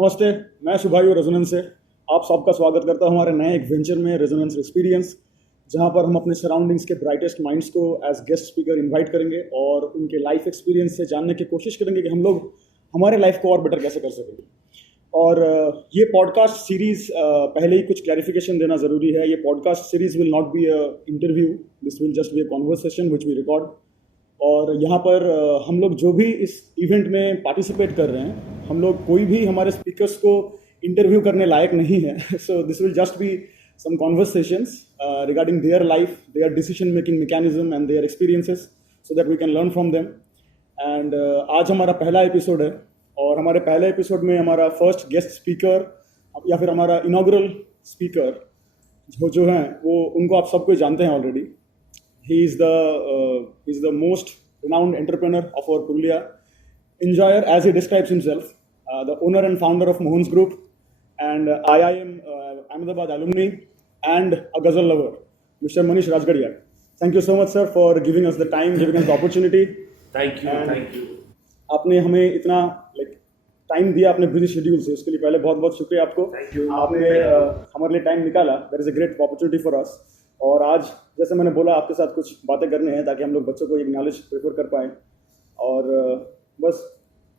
नमस्ते, मैं शुभायु रेजोनेंस से आप सबका स्वागत करता हूं हमारे नए एक वेंचर में रेजोनेंस एक्सपीरियंस, जहां पर हम अपने सराउंडिंग्स के ब्राइटेस्ट माइंड्स को एज गेस्ट स्पीकर इनवाइट करेंगे और उनके लाइफ एक्सपीरियंस से जानने की कोशिश करेंगे कि हम लोग हमारे लाइफ को और बेटर कैसे कर सकेंगे। और ये पॉडकास्ट सीरीज़ पहले ही कुछ क्लैरिफिकेशन देना ज़रूरी है। ये podcast series will not be a interview, this will just be a conversation which we record. और यहाँ पर हम लोग जो भी इस इवेंट में पार्टिसिपेट कर रहे हैं, हम लोग कोई भी हमारे स्पीकर्स को इंटरव्यू करने लायक नहीं है। So this will just be some conversations regarding their life, their decision making mechanism and their experiences, so that we can learn from them. And आज हमारा पहला एपिसोड है और हमारे पहले एपिसोड में हमारा फर्स्ट गेस्ट स्पीकर या फिर हमारा इनॉग्रल स्पीकर जो हैं वो उनको आप सबको जानते हैं already. He is the most renowned entrepreneur of our Purulia, enjoyer as he describes himself, the owner and founder of Mohan Groups and IIM Ahmedabad Alumni and a gazal lover, Mr. Manish Rajgaria. Thank you so much, sir, for giving us the time, giving us the opportunity. Thank you. आपने हमें इतना time दिया अपने busy schedule से, उसके लिए पहले बहुत बहुत शुक्रिया आपको। Thank you. आपने हमारे लिए टाइम निकाला। There is a great opportunity for us. और आज जैसे मैंने बोला आपके साथ कुछ बातें करने हैं ताकि हम लोग बच्चों को एक नॉलेज प्रेफर कर पाएँ। और बस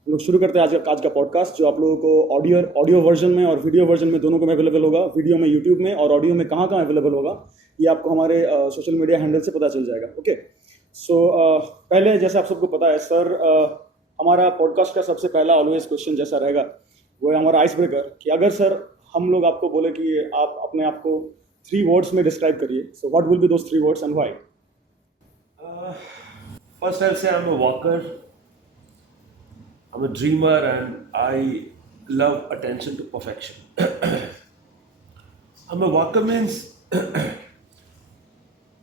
हम लोग शुरू करते हैं आज का पॉडकास्ट, जो आप लोगों को ऑडियो वर्जन में और वीडियो वर्जन में दोनों को में अवेलेबल होगा। वीडियो में यूट्यूब में और ऑडियो में कहाँ अवेलेबल होगा ये आपको हमारे सोशल मीडिया हैंडल से पता चल जाएगा। ओके, सो पहले जैसे आप सबको पता है सर, हमारा पॉडकास्ट का सबसे पहला ऑलवेज क्वेश्चन जैसा रहेगा वो है हमारा आइस ब्रेकर, कि अगर सर हम लोग आपको बोले कि आप अपने आप को 3 words में डिस्क्राइब करिए, so what will be those 3 words and why? First I'll say I'm a walker, I'm a dreamer, and I love attention to perfection. I'm a walker means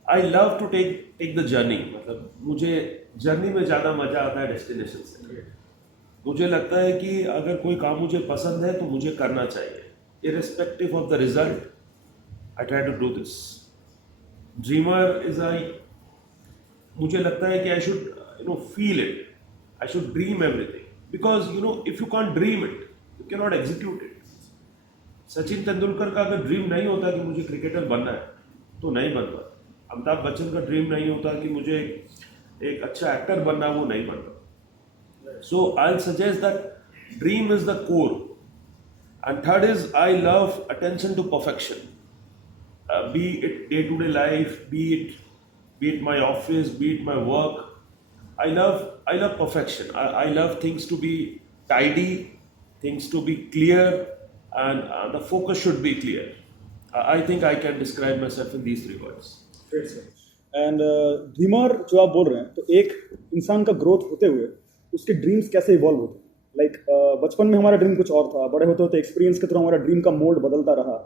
I love to take the journey. मतलब मुझे journey में ज़्यादा मज़ा आता है destination से। मुझे लगता है कि अगर कोई काम मुझे पसंद है तो मुझे करना चाहिए, irrespective of the result. I try to do this. Dreamer is मुझे लगता है कि I should feel it. I should dream everything, because if you can't dream it, you cannot execute it. Sachin Tendulkar का अगर ड्रीम नहीं होता कि मुझे क्रिकेटर बनना है तो नहीं बनता। अमिताभ बच्चन का ड्रीम नहीं होता कि मुझे एक अच्छा एक्टर बनना, वो नहीं बनता। So I'll suggest that dream is the core. And third is I love attention to perfection. Be it day-to-day life, be it my office, be it my work. I love perfection. I love things to be tidy, things to be clear, and the focus should be clear. I think I can describe myself in these 3 words. Great, sir. And dreamer जो आप बोल रहे हैं, तो एक इंसान का growth होते हुए उसके ड्रीम्स कैसे इवॉल्व होते हैं? लाइक बचपन में हमारा ड्रीम कुछ और था, बड़े होते होते एक्सपीरियंस के थ्रू हमारा ड्रीम का मोल्ड बदलता रहा।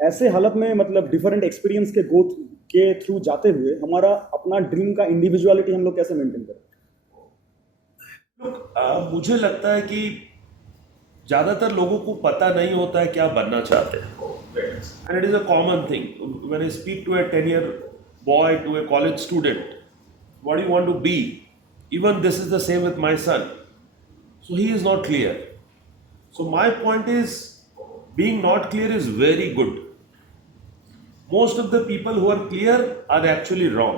ऐसे हालत में मतलब डिफरेंट एक्सपीरियंस के थ्रू जाते हुए हमारा अपना ड्रीम का इंडिविजुअलिटी हम लोग कैसे मेंटेन करें? मुझे लगता है कि ज़्यादातर लोगों को पता नहीं होता है क्या बनना चाहते हैं, and it is a common thing. When I speak to a 10-year boy, to a college student, what do you want to be? Even this is the same with my son. So he is not clear. So my point is, being not clear is very good. Most of the people who are clear are actually wrong.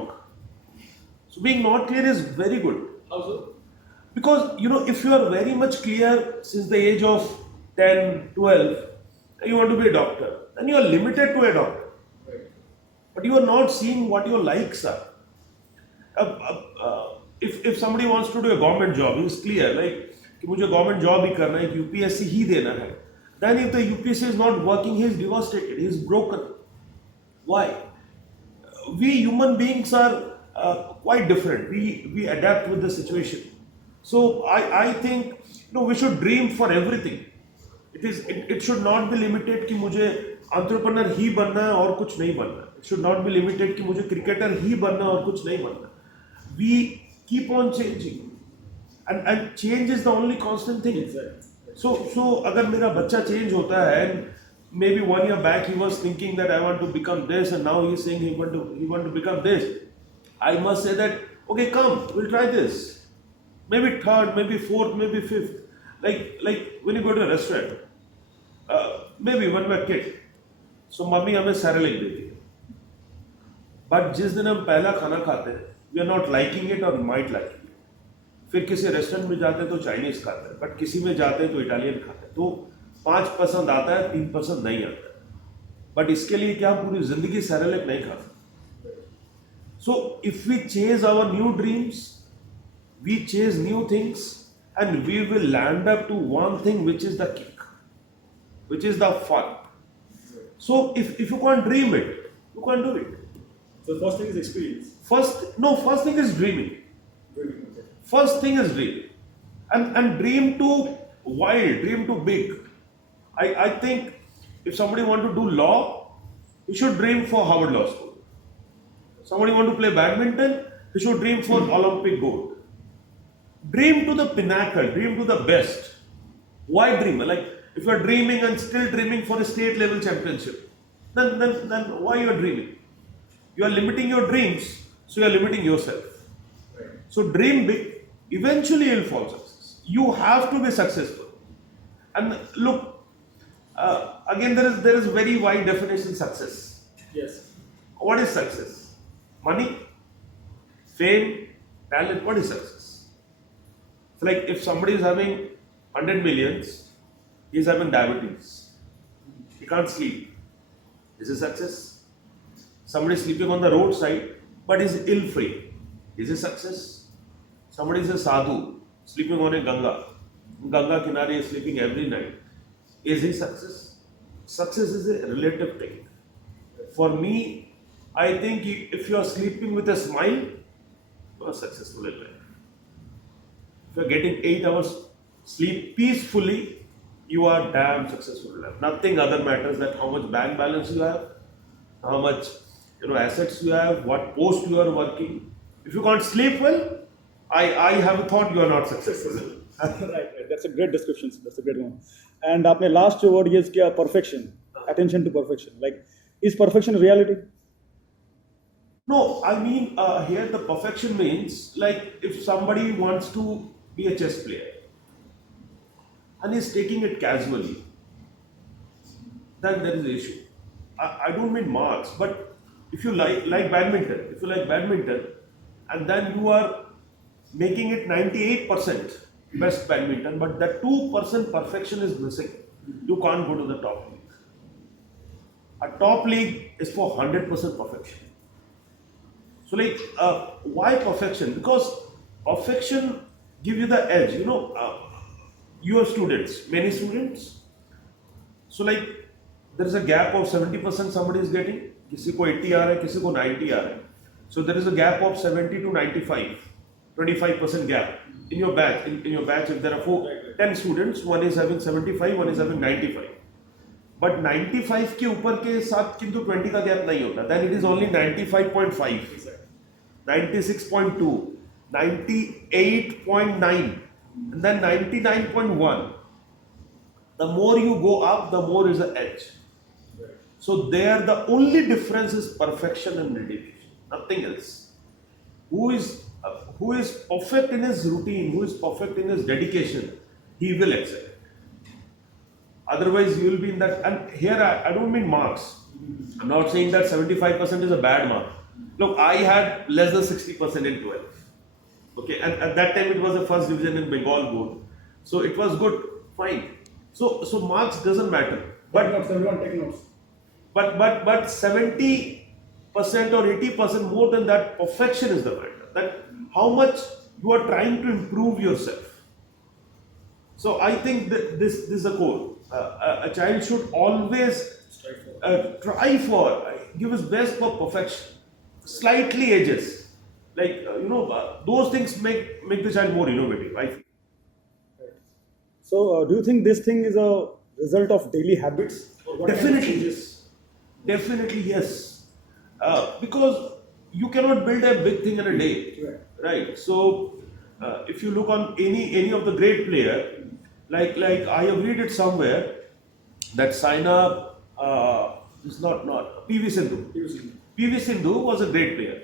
So being not clear is very good. How so? Because if you are very much clear since the age of 10, 12, and you want to be a doctor, then you are limited to a doctor. Right. But you are not seeing what your likes are. If somebody wants to do a government job, he is clear, like कि मुझे government job ही करना है, UPSC ही देना है. Then if the UPSC is not working, he is devastated, he is broken. Why? We human beings are quite different. We adapt with the situation. So I think we should dream for everything. It should not be limited कि मुझे entrepreneur ही बनना है और कुछ नहीं बनना. It should not be limited कि मुझे cricketer ही बनना है और कुछ नहीं बनना. We keep on changing, and change is the only constant thing. So अगर मेरा बच्चा change होता है, maybe 1 year back he was thinking that I want to become this, and now he is saying he want to become this. I must say that, okay, come, we'll try this. Maybe third, maybe fourth, maybe fifth. Like when you go to a restaurant, may be one way kid, so mummy हमें Cerelac देती है, but जिस दिन हम पहला खाना खाते हैं we are not liking it और माइट लाइकिंग इट, फिर किसी रेस्टोरेंट में जाते हैं तो चाइनीज खाते हैं, बट किसी में जाते हैं तो इटालियन खाते हैं, तो 5 पसंद आता है, 3 पसंद नहीं आता है, बट इसके लिए क्या हम पूरी जिंदगी सेरेलैक नहीं खा सकते. So if we chase our new dreams, we chase new things, and we will land up to one thing which is the kick, which is the fun. So if you can't dream it, you can't do it. So the first thing is experience. First thing is dreaming. Dreaming, okay. First thing is dreaming, and dream too wild, dream too big. I think if somebody want to do law, he should dream for Harvard Law School. Somebody want to play badminton, he should dream for Olympic gold. Dream to the pinnacle, dream to the best. Why dream? Like if you are dreaming and still dreaming for a state level championship, then why you are dreaming? You are limiting your dreams, so you are limiting yourself. Right. So dream big. Eventually you will fall success. You have to be successful. And look, again there is very wide definition success. Yes. What is success? Money, fame, talent. What is success? So like if somebody is having 100 millions, he is having diabetes, he can't sleep. Is it success? Somebody is sleeping on the roadside, but is ill free. Is it success? Somebody is a sadhu, sleeping on a Ganga Kinare is sleeping every night. Is he success? Success is a relative thing. For me, I think if you are sleeping with a smile, you are successful in life. If you are getting 8 hours sleep peacefully, you are damn successful in life. Nothing other matters that how much bank balance you have, how much assets you have, what post you are working. If you can't sleep well, I have thought you are not successful. right. That's a great description. That's a great one. And आपने last word use किया perfection, attention to perfection. Like, is perfection a reality? No, I mean here the perfection means like if somebody wants to be a chess player and is taking it casually, then there is an issue. I don't mean marks, but if you like badminton, and then you are making it 98% best badminton, but that 2% perfection is missing, you can't go to the top league. A top league is for 100% perfection. So like, why perfection? Because perfection give you the edge. You have students, many students. So like, there is a gap of 70% somebody is getting. किसी को 80 आ रहा है, किसी को 90 आ रहा है. So there is a gap of 70 to 95, 25% gap in your batch. In your batch, if there are 10 students, one is having 75, one is having 95. But 95 के ऊपर के साथ किंतु 20 का gap नहीं होता. Then it is only 95.5. 96.2, 98.9, and then 99.1. The more you go up, the more is the edge. Right. So there, the only difference is perfection and dedication, nothing else. Who is perfect in his routine, who is perfect in his dedication, he will excel. Otherwise, you will be in that. And here, I don't mean marks. I'm not saying that 75% is a bad mark. Look, I had less than 60% in 12. Okay, and at that time it was the first division in Bengal board, so it was good, fine. So marks doesn't matter. But everyone take notes. But 70% or 80% more than that, perfection is the matter. That how much you are trying to improve yourself. So I think that this is a core. A child should always try for give his best for perfection. Slightly edges, like those things make the child more innovative, I feel. Right. So do you think this thing is a result of daily habits? Definitely yes. Because you cannot build a big thing in a day, right? So if you look on any of the great player, like I have read it somewhere that Saina is not PV Sindhu. PV Sindhu was a great player,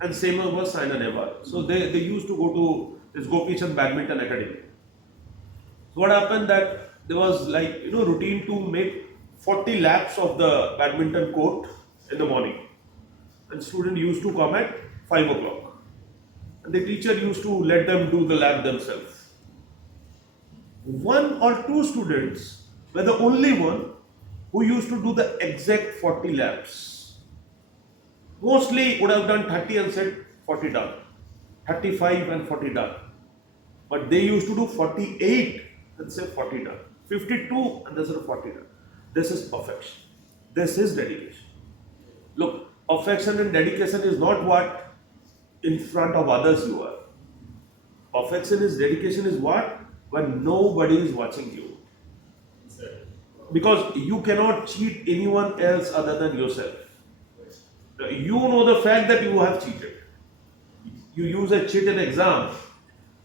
and same was Saina Nehwal. So they used to go to this Gopi Chand Badminton Academy. So what happened that there was routine to make 40 laps of the badminton court in the morning. And student used to come at 5 o'clock. And the teacher used to let them do the lap themselves. One or two students were the only one who used to do the exact 40 laps. Mostly would have done 30 and said 40 done. 35 and 40 done. But they used to do 48 and say 40 done. 52 and they said 40 done. This is perfection. This is dedication. Look, perfection and dedication is not what in front of others you are. Perfection is dedication is what? When nobody is watching you. Because you cannot cheat anyone else other than yourself. You know the fact that you have cheated. You use a cheat in exam.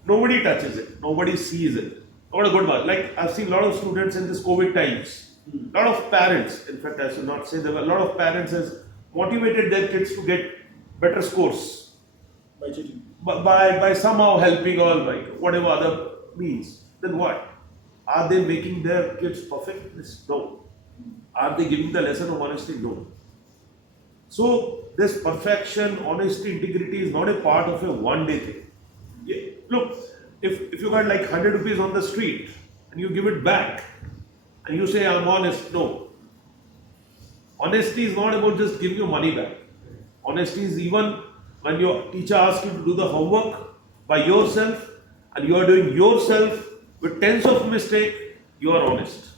Nobody touches it. Nobody sees it. Not a good one. Like I've seen a lot of students in this COVID times. A lot of parents, in fact I should not say there were a lot of parents has motivated their kids to get better scores. By cheating. By somehow helping or by whatever other means. Then what? Are they making their kids perfect? No. Are they giving the lesson of honesty? No. So this perfection, honesty, integrity is not a part of a one-day thing. Look, if you got like 100 rupees on the street and you give it back and you say I'm honest, no. Honesty is not about just giving your money back. Honesty is even when your teacher asks you to do the homework by yourself and you are doing yourself with tens of mistakes, you are honest.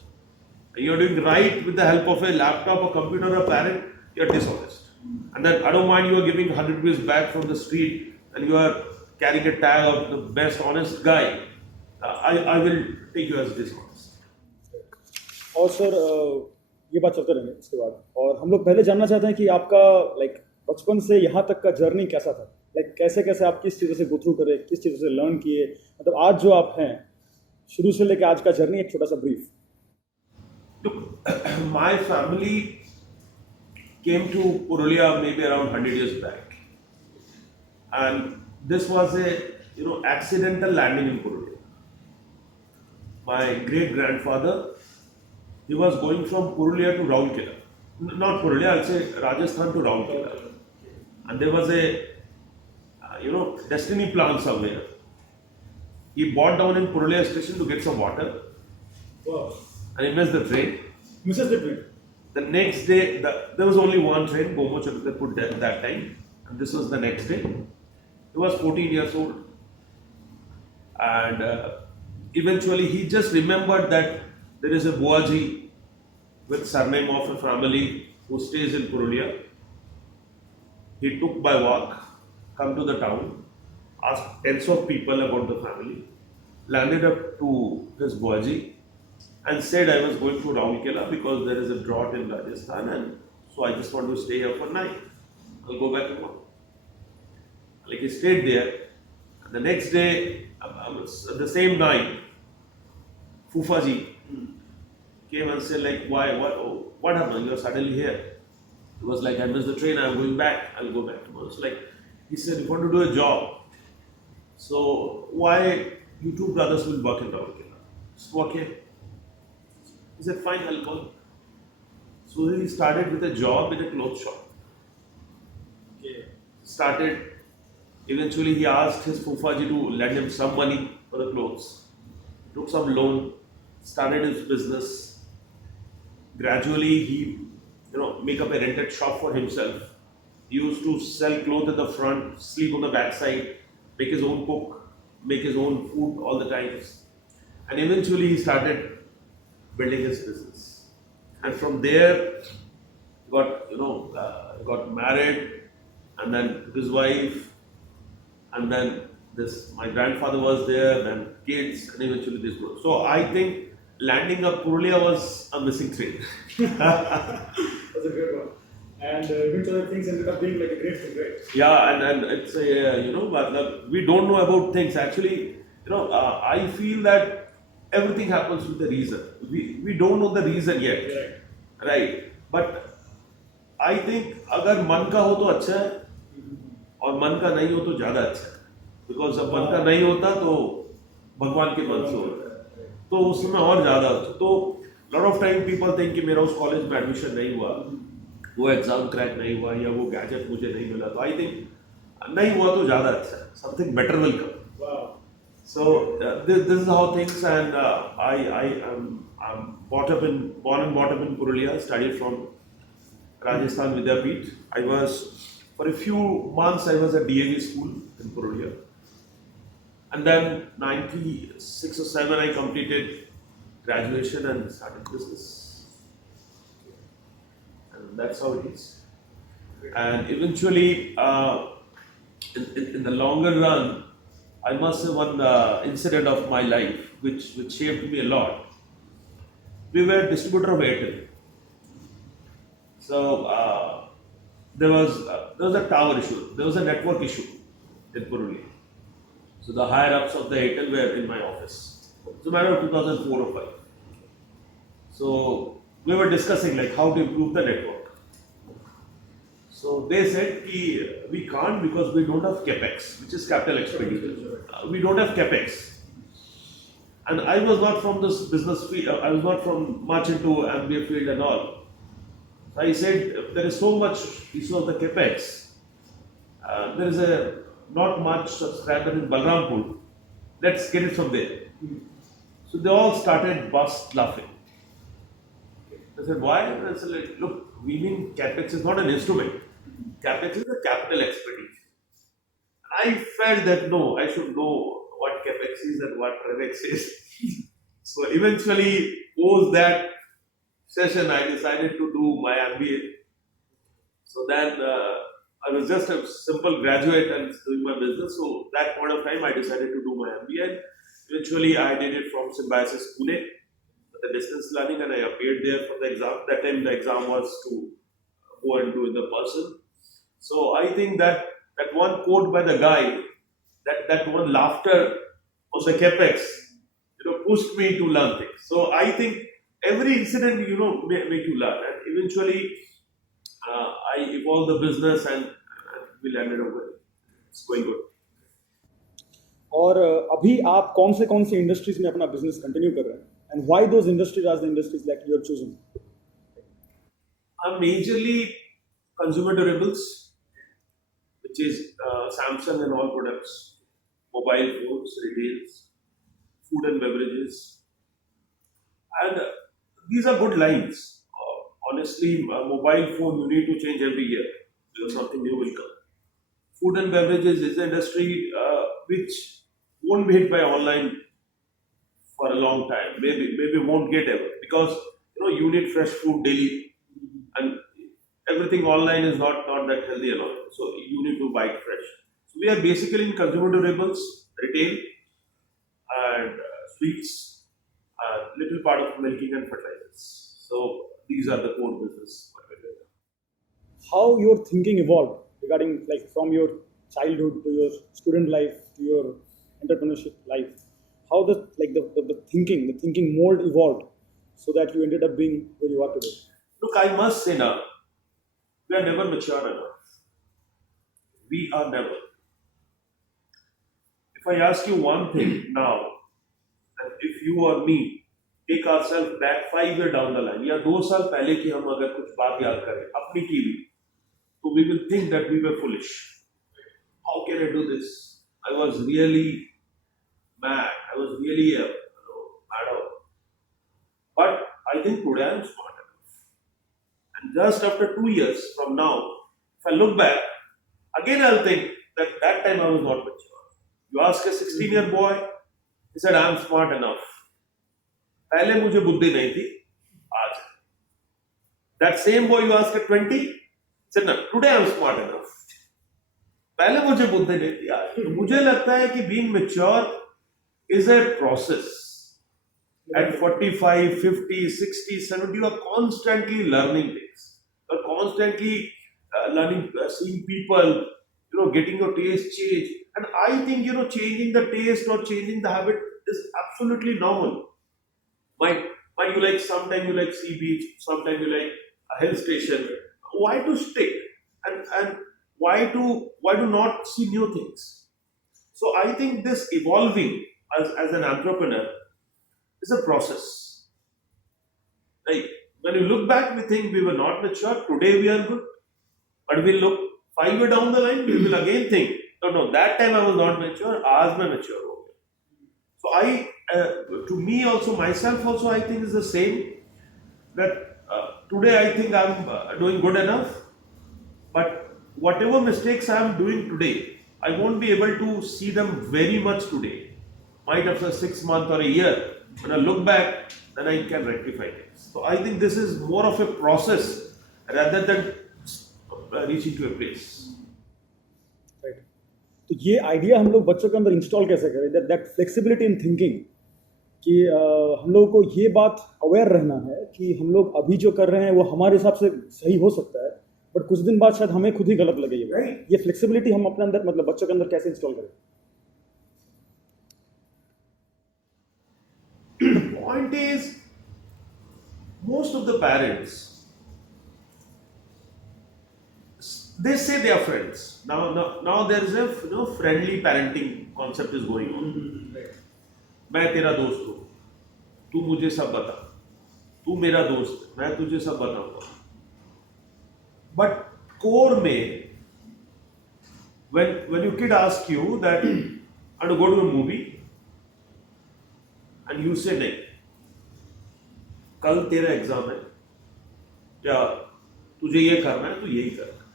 And you are doing right with the help of a laptop, a computer, a parent, you are dishonest. And then I don't mind you are giving 100 rupees back from the street and you are carrying a tag of the best honest guy. I will take you as dishonest. और sir ये बात चलते रहेंगे इसके बाद और हम लोग पहले जानना चाहते हैं कि आपका लाइक बचपन से यहाँ तक का जर्नी कैसा था लाइक कैसे कैसे आप किस चीज़ों से गो थ्रू करे किस चीज़ों से लर्न किए मतलब आज जो आप हैं शुरू से लेकर आज का जर्नी एक छोटा सा brief Look, my family came to Purulia maybe around 100 years back, and this was a accidental landing in Purulia. My great grandfather, he was going from Purulia to Rourkela, not Purulia, I'll say Rajasthan to Rourkela, and there was a destiny plan somewhere. He bought down in Purulia station to get some water. Wow. And he missed the train. Misses the train. The next day, there was only one train, Gomo they put that time. And this was the next day. He was 14 years old. And eventually, he just remembered that there is a Buaji with surname of a family who stays in Purulia. He took by walk, come to the town, asked tens of people about the family, landed up to his Buaji, and said I was going to Rourkela because there is a drought in Rajasthan and so I just want to stay here for night. I'll go back tomorrow. Like he stayed there. And the next day, the same night, Fufaji came and said like, what happened? You're suddenly here. He was like, I missed the train, I'm going back, I'll go back tomorrow. So like, he said, you want to do a job. So why you two brothers will work in Rourkela? Just work here. He said, fine, I'll go. So he started with a job in a clothes shop. Started, eventually he asked his Fufaji to lend him some money for the clothes. Took some loan, started his business. Gradually he, make up a rented shop for himself. He used to sell clothes at the front, sleep on the backside, make his own cook, make his own food all the times. And eventually he started building his business, and from there got married, and then his wife, and then my grandfather was there, then kids, and eventually this grew. So I think landing up Purulia was a missing train. That's a great one. And eventually things ended up being like a great thing, right? Yeah, and it's we don't know about things. Actually, I feel that everything happens with a reason. We don't know the reason yet, right? But I think अगर मन का हो तो अच्छा है और मन का नहीं हो तो ज़्यादा अच्छा है, because जब मन का नहीं होता तो भगवान के मन से होता है, तो उस समय और ज़्यादा अच्छा. तो lot of time people think कि मेरा उस कॉलेज में एडमिशन नहीं हुआ, वो एग्जाम क्रैक नहीं हुआ या वो गैजेट मुझे नहीं मिला, तो आई थिंक नहीं हुआ तो ज़्यादा अच्छा है, something better will come. So this is how things, and I'm born and brought up in Purulia. Studied from Rajasthan Vidyapeeth. I was for a few months I was at DAV school in Purulia, and then 96 or 7 I completed graduation and started business, and that's how it is. And eventually, in the longer run, I must say one incident of my life which shaped me a lot. We were a distributor of Airtel. So there was a tower issue. There was a network issue in Purulia. So the higher ups of the Airtel were in my office. It's a matter of 2004 or 5. So we were discussing like how to improve the network. So they said ki we can't because we don't have capex, which is capital expenditure. We don't have capex. And I was not from this business field. I was not from much into MBA field and all. So I said there is so much issue of the capex. There is a not much subscriber in Balrampur. Let's get it from there. So they all started burst laughing. I said, why? And I said, like, look, we mean capex is not an instrument. Capex is a capital expenditure. I felt that no, I should know what capex is and what REZEX is. So eventually, post that session, I decided to do my MBA. So then I was just a simple graduate and doing my business. So that point of time, I decided to do my MBA. And eventually, I did it from Symbiosis Pune, the distance learning, and I appeared there for the exam. That time, the exam was to go and do in the person. So I think that one quote by the guy, that one laughter of the capex, pushed me to learn things. So I think every incident, make you learn, and eventually I evolved the business and we landed over. It's going good. और अभी आप कौन से industries में अपना business continue कर रहे हैं, and why those industries are the industries that you have chosen? I'm majorly consumer durables, which is Samsung and all products, mobile phones, retails, food and beverages, and these are good lines. Honestly, a mobile phone you need to change every year because something new will come. Food and beverages is an industry which won't be hit by online for a long time. Maybe won't get ever because you need fresh food daily, and everything online is not that healthy and all. So you need to buy it fresh. So we are basically in consumer durables, retail, and sweets, little part of milking and fertilizers. So these are the core business. How your thinking evolved regarding like from your childhood to your student life to your entrepreneurship life? How the thinking mold evolved so that you ended up being where you are today? Look, I must say now, we are never mature enough. We are never. If I ask you one thing now, and if you or me take ourselves back 5 years down the line, या 2 साल पहले की हम अगर कुछ बात याद करें अपनी की भी, तो we will think that we were foolish. How can I do this? I was really mad. I was really mad out. But I think today I am smart enough. And just after 2 years from now, if I look back, again I'll think that time I was not mature. You ask a 16-year boy, he said, I am smart enough. पहले मुझे बुद्धि नहीं थी, आज. That same boy you ask at 20, said, no, today I am smart enough. पहले मुझे बुद्धि नहीं थी, आज. तो मुझे लगता है कि being mature is a process. At 45, 50, 60, 70, you are constantly learning things. You are constantly learning, seeing people, getting your taste change. And I think, changing the taste or changing the habit is absolutely normal. Might you like, sometimes you like sea beach, sometimes you like a hill station. Why to stick? And why to not see new things? So I think this evolving as an entrepreneur is a process. Like when you look back, we think we were not mature. Today we are good, but we look 5 years down the line, we will again think, no, that time I was not mature. आज मैं mature हो गया. So to me also, myself also, I think is the same. That today I think I'm doing good enough, but whatever mistakes I'm doing today, I won't be able to see them very much today. Might after 6 months or a year, when I look back, then I can rectify things. So I think this is more of a process rather than reaching to a place. Right. तो ये idea हम लोग बच्चों के अंदर install कैसे करें, that flexibility in thinking, कि हम लोगों को ये बात अवेयर रहना है कि हम लोग अभी जो कर रहे हैं वो हमारे हिसाब से सही हो सकता है, बट कुछ दिन बाद शायद हमें खुद ही गलत लगे. ये फ्लेक्सिबिलिटी हम अपने अंदर, मतलब बच्चों के अंदर कैसे इंस्टॉल करें? The point is, most of the parents, they say they are friends. Now there is a friendly parenting concept is going on. मैं तेरा दोस्त हूँ, तू मुझे सब बता, तू मेरा दोस्त, मैं तुझे सब बताऊंगा. But core में, when your kid asks you that I want to go to a movie, and you say नहीं, कल तेरा एग्जाम है, या तुझे ये करना है तो यही करना है.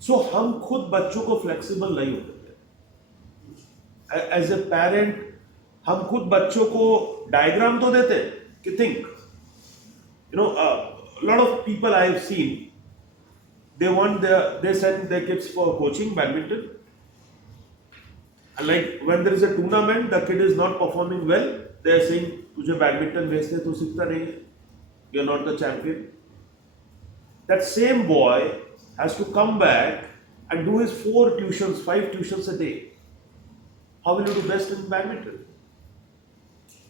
सो हम खुद बच्चों को फ्लेक्सिबल नहीं होते. एज ए पेरेंट हम खुद बच्चों को डायग्राम तो देते हैं कि think, lot of people I have seen, they send their kids for coaching badminton, and like when there is a tournament, the kid is not performing well, they are saying तुझे badminton भेजते तो सीखता नहीं है, you are not the champion. That same boy has to come back and do his 4 tuitions, 5 tuitions a day. How will you do best in badminton?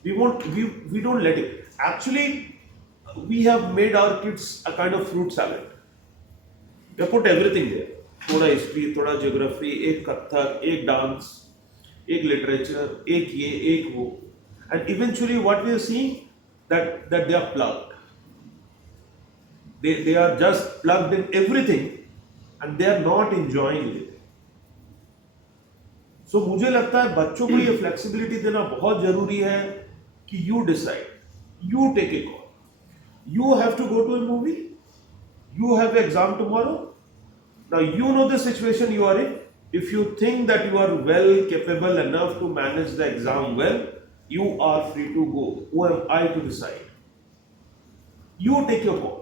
We don't let it. Actually, we have made our kids a kind of fruit salad. We put everything there. थोड़ा history, थोड़ा geography, एक कथक, एक dance, एक literature, एक ये, एक वो. And eventually what we are seeing, that they are plugged. They are just plugged in everything and they are not enjoying it. So मुझे लगता है बच्चों को ये फ्लेक्सिबिलिटी देना बहुत जरूरी है कि you decide, you take a call. You have to go to a movie, you have an exam tomorrow. Now you know the situation you are in. If you think that you are well capable enough to manage the exam well, you are free to go. Who am I to decide? You take your call.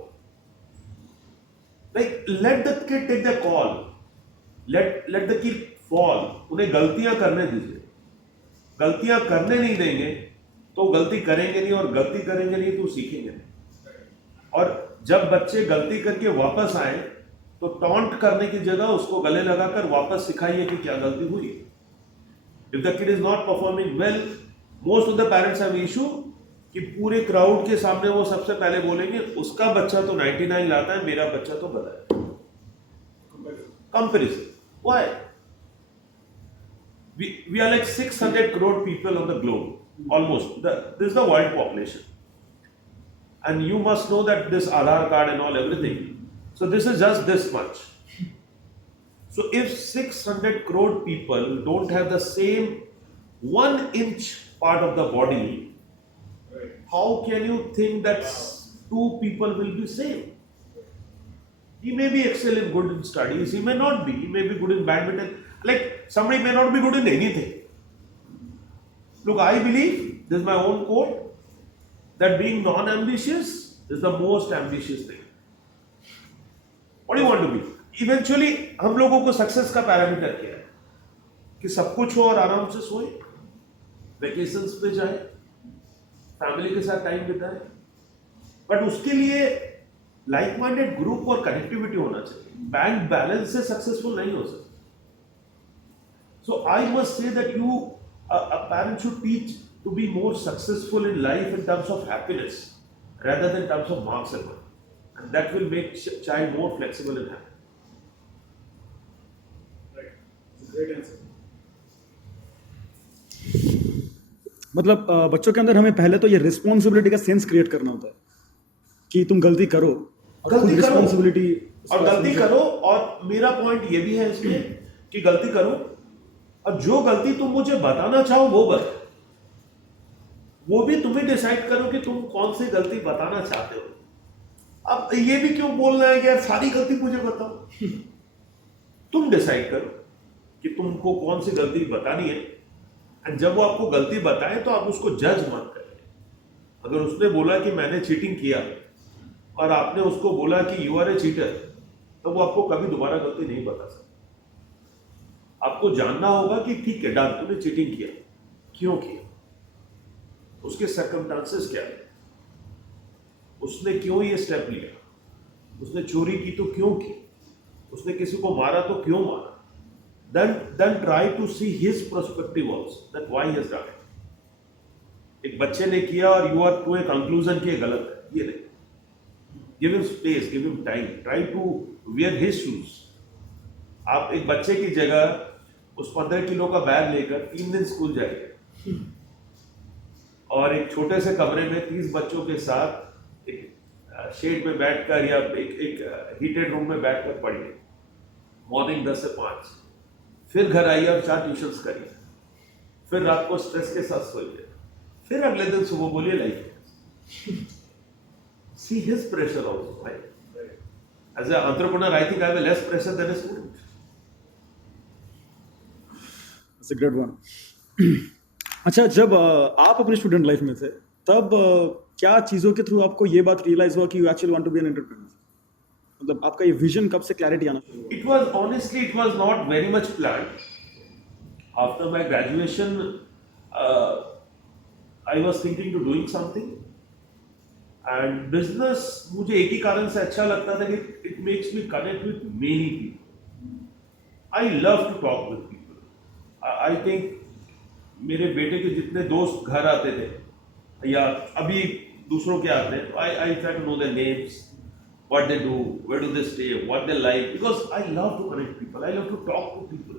Like, let the kid take the call. Let the kid fall. उन्हें गलतियां करने दीजिए. गलतियां करने नहीं देंगे तो गलती करेंगे नहीं, और गलती करेंगे नहीं तो सीखेंगे नहीं. और जब बच्चे गलती करके वापस आए तो टॉन्ट करने की जगह उसको गले लगाकर वापस सिखाइए कि क्या गलती हुई. If the kid is not performing well, most of the parents have issue कि पूरे क्राउड के सामने वो सबसे पहले बोलेंगे उसका बच्चा तो 99 लाता है, मेरा बच्चा तो गधा है. Comparison. Why? We are like 600 crore people on the globe, almost. This is the world population. And you must know that this Aadhaar card and all, everything. So this is just this much. So if 600 crore people don't have the same 1 inch part of the body, how can you think that 2 people will be same? He may be excellent, good in studies, he may not be. He may be good in badminton. Like somebody may not be good in anything. Look, I believe, this is my own quote, that being non-ambitious is the most ambitious thing. What do you want to be? Eventually, हम लोगों को success का parameter क्या है? कि सब कुछ हो और आराम से सोए, वेकेशंस पे जाए, फैमिली के साथ टाइम बिताए. बट उसके लिए लाइक माइंडेड ग्रुप और कनेक्टिविटी होना चाहिए. बैंक बैलेंस से सक्सेसफुल नहीं हो सकता. So I must say that you a parent should teach to be more successful in life in terms of happiness rather than in terms of marks and all. And that will make child more flexible and happy. Right. Great answer. मतलब बच्चों के अंदर हमें पहले तो ये responsibility का sense create करना होता है कि तुम गलती करो और खुद गलती करो रिस्पॉन्सिबिलिटी और गलती करो, और मेरा पॉइंट ये भी है इसमें कि गलती करो और जो गलती तुम मुझे बताना चाहो वो बताओ, वो भी तुम्हें डिसाइड करो कि तुम कौन सी गलती बताना चाहते हो। अब ये भी क्यों बोलना है कि यार सारी गलती मुझे बताओ? तुम डिसाइड करो कि तुमको कौन सी गलती बतानी है, एंड जब वो आपको गलती बताए तो आप उसको जज मत करें। अगर उसने बोला कि मैंने चीटिंग किया और आपने उसको बोला कि यू आर ए चीटर, तो वो आपको कभी दोबारा गलती नहीं बता सकता। आपको जानना होगा कि ठीक है डन, तूने चीटिंग किया, क्यों किया, उसके सर्कमस्टांसेस क्या है, उसने क्यों ये स्टेप लिया, उसने चोरी की तो क्यों की, उसने किसी को मारा तो क्यों मारा। then try to see his perspective also, that why he has done it. एक बच्चे ने किया और you are to a conclusion कि ये गलत है, ये नहीं। give him space, give him time, try to wear his shoes. आप एक बच्चे की जगह उस 15 किलो का बैग लेकर 3 दिन स्कूल जाइए और एक छोटे से कमरे में 30 बच्चों के साथ एक शेड में बैठकर या एक हीटेड रूम में बैठकर पढ़िए मॉर्निंग 10 से 5, फिर घर आइए और 4 ट्यूशंस करिए, फिर रात को स्ट्रेस के साथ सोइए, फिर अगले दिन सुबह बोलिए life. See his pressure also, right? As a entrepreneur I think I have less pressure than a student. It's a great one. अच्छा, जब आप अपने स्टूडेंट लाइफ में थे तब क्या चीज़ों के थ्रू आपको ये बात रियलाइज हुआ कि you actually want to be an entrepreneur? मतलब आपका ये विजन कब से क्लैरिटी आना शुरू हुआ? It was honestly, it was not very much planned. After my graduation, I was thinking to doing something, and business मुझे एक ही कारण से अच्छा लगता था कि it makes me connect with many people. I love to talk with people. I think मेरे बेटे के जितने दोस्त घर आते थे या अभी दूसरों के आते हैं, I try to know their names, what they do, where do they stay, what they like, because I love to connect people, I love to talk to people.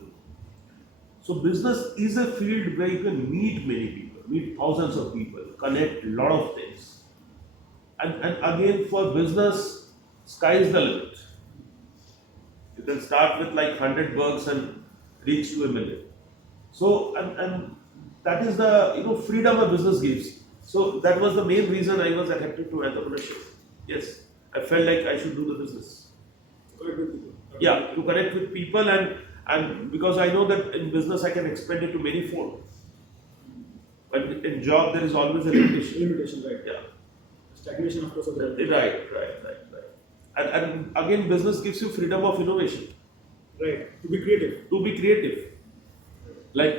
So business is a field where you can meet many people, meet thousands of people, connect a lot of things. And again, for business, sky is the limit. You can start with like 100 bucks and reach to 1 million. So, and that is the freedom a business gives. So that was the main reason I was attracted to entrepreneurship. Yes, I felt like I should do the business. Connect with people. Yeah, to connect with people, and because I know that in business I can expand it to many fold. But in job there is always a limitation. Limitation, right? Yeah. Stagnation, of course, of that. Right. And again, business gives you freedom of innovation. Right. To be creative. To be creative. Like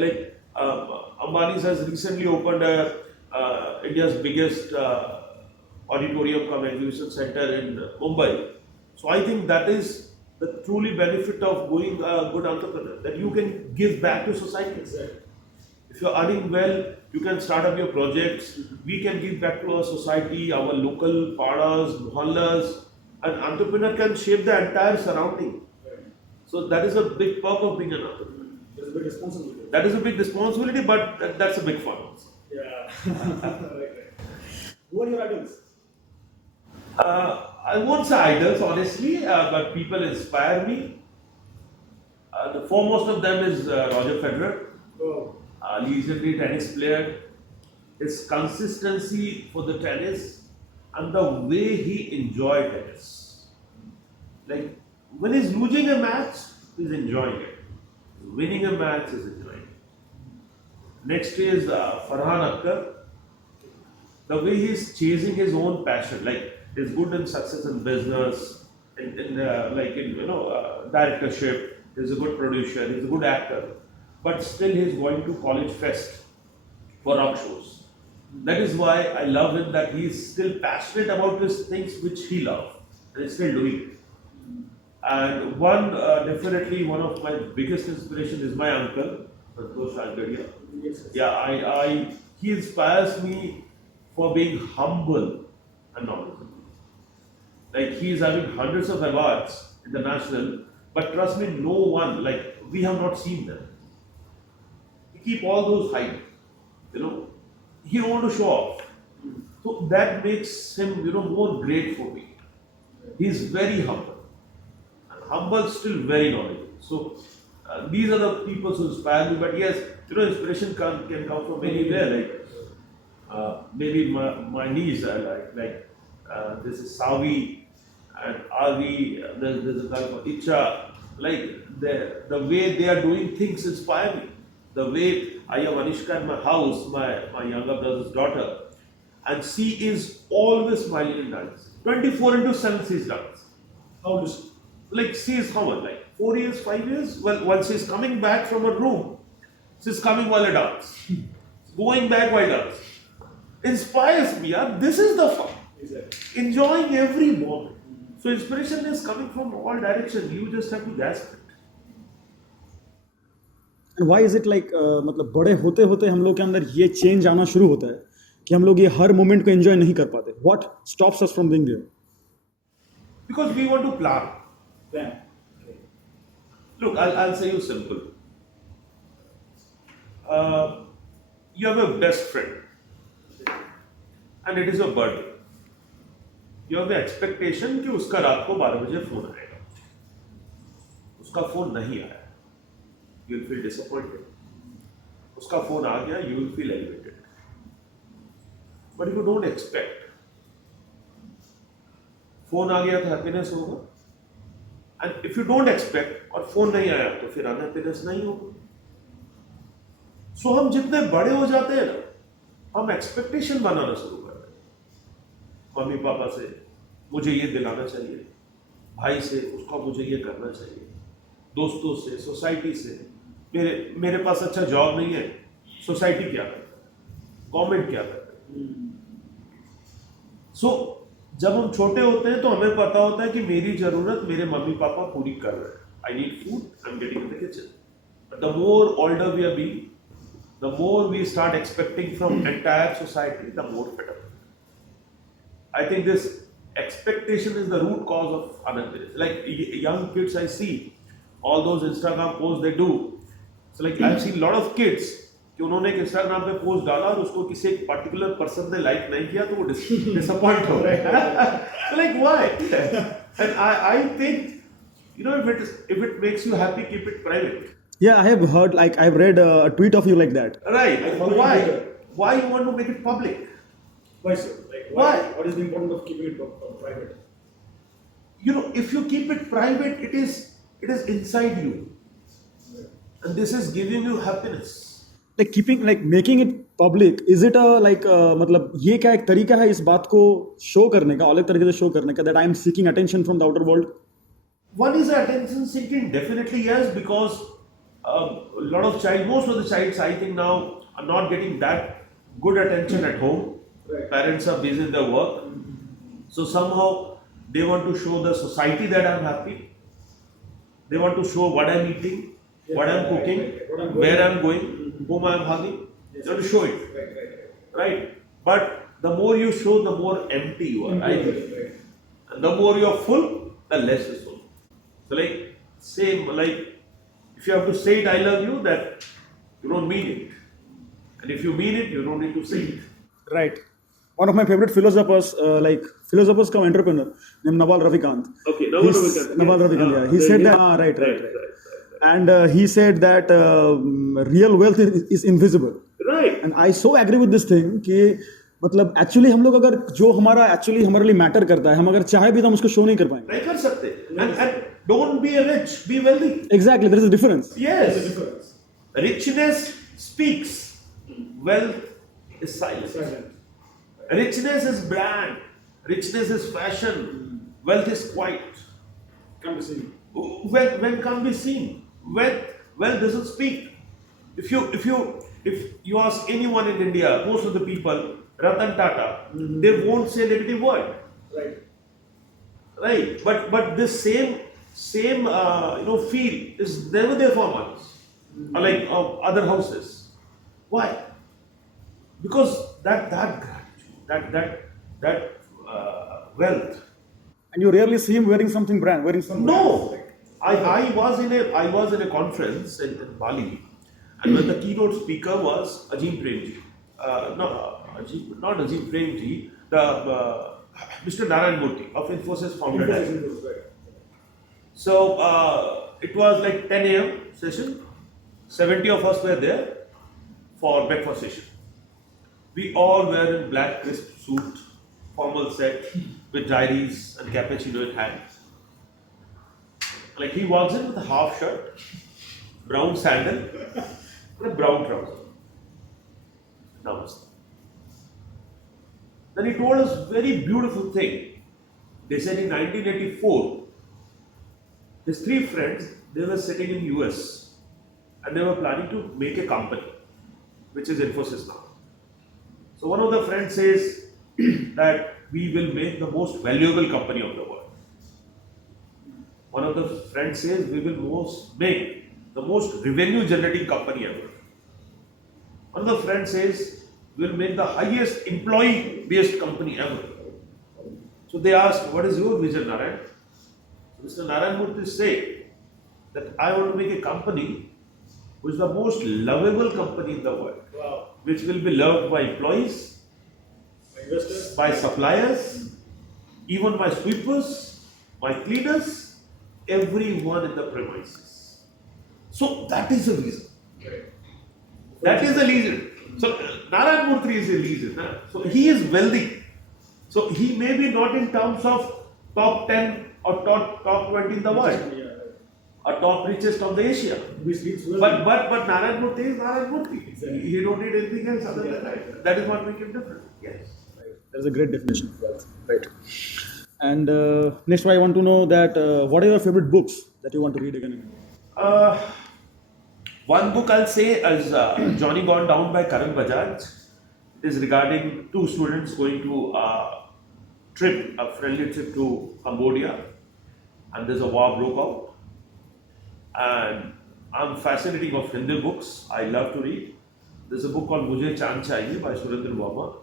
Ambani's has recently opened India's biggest auditorium cum exhibition center in Mumbai. So I think that is the truly benefit of being a good entrepreneur, that you can give back to society. Exactly. If you're earning well, you can start up your projects. We can give back to our society, our local padas, mohallas. An entrepreneur can shape the entire surrounding. Right. So that is a big perk of being an entrepreneur. There's a big responsibility. That is a big responsibility, but that's a big fun also. Yeah. Right. Who are your idols? I won't say idols, honestly, but people inspire me. The foremost of them is Roger Federer, Oh. legendary tennis player. His consistency for the tennis and the way he enjoyed tennis. Like when he's losing a match, he's enjoying it. Winning a match, he's enjoying it. Next is Farhan Akhtar. The way he's chasing his own passion, like he's good in success in business, in directorship. He's a good producer. He's a good actor, but still he's going to college fest for rock shows. That is why I love him. That he's still passionate about his things which he loves, and he's still doing it. And definitely one of my biggest inspiration is my uncle, Manish Rajgaria. Yes. Yeah, he inspires me for being humble and knowledgeable. Like he is having hundreds of awards international, but trust me, no one, like we have not seen them. He keep all those hiding, He don't want to show off. So that makes him, more great for me. He's very humble. And humble, still very knowledgeable. So these are the people who inspire me. But yes, inspiration can come from anywhere. Like maybe my niece, this is Savi and Avi. There's a guy called Icha. Like the way they are doing things inspire me. The way I have Anishka in my house, my younger brother's daughter, and she is always smiling and dancing. 24 into 7 she's dancing. How does Like she is how much? Like 4 years, 5 years? Well, once she's coming back from her room, she's coming while I dance. Going back while dance. Inspires me, yeah. This is the fun. exactly? Enjoying every moment. So inspiration is coming from all directions. You just have to grasp it. And why is it like मतलब बड़े होते होते हम लोग के अंदर ये change आना शुरू होता है कि हम लोग ये हर मोमेंट को एंजॉय नहीं कर पाते? What stops us from being there? Because we want to plan. Then, Look, I'll say you simple. You have a best friend, and it is your birthday. You have the expectation कि उसका रात को 12 बजे phone आएगा. उसका phone नहीं आया. You will feel disappointed. उसका फोन आ गया, you will feel elevated. But if you don't expect, phone आ गया तो हैप्पीनेस होगा. And if you don't expect और फोन नहीं आया तो फिर अनहैप्पीनेस नहीं होगा. सो हम जितने बड़े हो जाते हैं ना, हम एक्सपेक्टेशन बनाना शुरू कर रहे हैं. मम्मी पापा से मुझे ये दिलाना चाहिए, भाई से उसका मुझे ये करना चाहिए, दोस्तों से, सोसाइटी से. मेरे पास अच्छा जॉब नहीं है, सोसाइटी क्या करता है, गवर्नमेंट क्या करता है. सो जब हम छोटे होते हैं तो हमें पता होता है कि मेरी जरूरत मेरे मम्मी पापा पूरी कर रहे हैं. I need food, I am getting in the kitchen. But the more older we are being, the more we start expecting from entire society, the more fed up. I think this expectation is the root cause of unhappiness. Like young kids I see, all those Instagram posts they do. So like I've seen a lot of kids कि उन्होंने एक Instagram पे post डाला और उसको किसी एक particular person ने लाइक नहीं किया तो वो डिसअपॉइंट हो रहे हैं. So like why? And I think if it makes you happy, keep it private. Yeah, I have heard, like I've read a tweet of you like that. Right. Why? Why you want to make it public? Why, sir? Like, Why? What is the importance of keeping it private? If you keep it private, it is inside you, and this is giving you happiness. Like making it public, is it a मतलब ये क्या एक तरीका है इस बात को show करने का, अलग तरीके से शो करने का, that I am seeking attention from the outer world? One is attention seeking, definitely yes, because most of the childs I think now are not getting that good attention at home. Right. Parents are busy in their work, so somehow they want to show the society that I'm happy. They want to show what I'm eating, what I'm cooking, where I'm going, whom I'm hugging. They want to show it, right? But the more you show, the more empty you are. Right? And the more you're full, the less is full. So like if you have to say it, I love you, that you don't mean it. And if you mean it, you don't need to say it. Right. One of my favorite philosophers, philosophers come entrepreneur, named Naval Ravikant. Okay, Naval Ravikant. Yeah. He said that, right. And he said that real wealth is invisible. Right. And I so agree with this thing कि मतलब actually हम लोग अगर जो हमारा actually हमारे लिए matter करता है, हम अगर चाहे भी तो हम उसको शो नहीं कर पाएंगे. नहीं कर सकते. And don't be rich, be wealthy. Exactly, there is a difference. Yes. There is a difference. Richness speaks, wealth is silent. Richness is brand, richness is fashion, wealth is quiet. Can't be seen. When can't be seen? Wealth doesn't speak. If you ask anyone in India, most of the people, Ratan Tata, they won't say a negative word. Right. But this same feel is never there for months, like other houses. Why? Because that gratitude, that wealth. And you rarely see him wearing something brand, No. I was in a conference in Bali, and when the keynote speaker was Ajim Premji, not Ajim Premji, Mr. Narayan Murthy of Infosys founded us. Infosys, right. So it was like 10 a.m. session. 70 of us were there for breakfast session. We all were in black crisp suit, formal set, with diaries and cappuccino in hand. Like he walks in with a half shirt, brown sandal, and a brown trouser. Namaste. Then he told us very beautiful thing. They said in 1984, his three friends, they were sitting in US and they were planning to make a company, which is Infosys now. So one of the friends says that we will make the most valuable company of the world. One of the friends says we will make the most revenue generating company ever. One of the friends says we'll make the highest employee based company ever. So they asked, what is your vision, Narayan? Mr. Narayan Murthy said that I want to make a company which is the most lovable company in the world, Wow. which will be loved by employees, Investors. by suppliers, even by sweepers, by cleaners, everyone in the premises. So that is the reason. Okay. That is the reason. So Narayan Murthy is a reason. Huh? So he is wealthy. So he may be not in terms of top 10 or top 20 in the world, Yeah, right. or top richest of the Asia. We sleep well. But Narayan Murthy is Narayan Murthy. Exactly. He don't need anything else other than that. That is what makes him different. Yes. Right. That is a great definition of wealth. Right. And next, I want to know that what are your favorite books that you want to read again and again? One book I'll say is Johnny Gone Down by Karan Bajaj. It is regarding two students going to a friendly trip to Cambodia, and there's a war broke out. And I'm fascinating of Hindi books. I love to read. There's a book called Mujhe Chand Chahiye by Surendra Verma.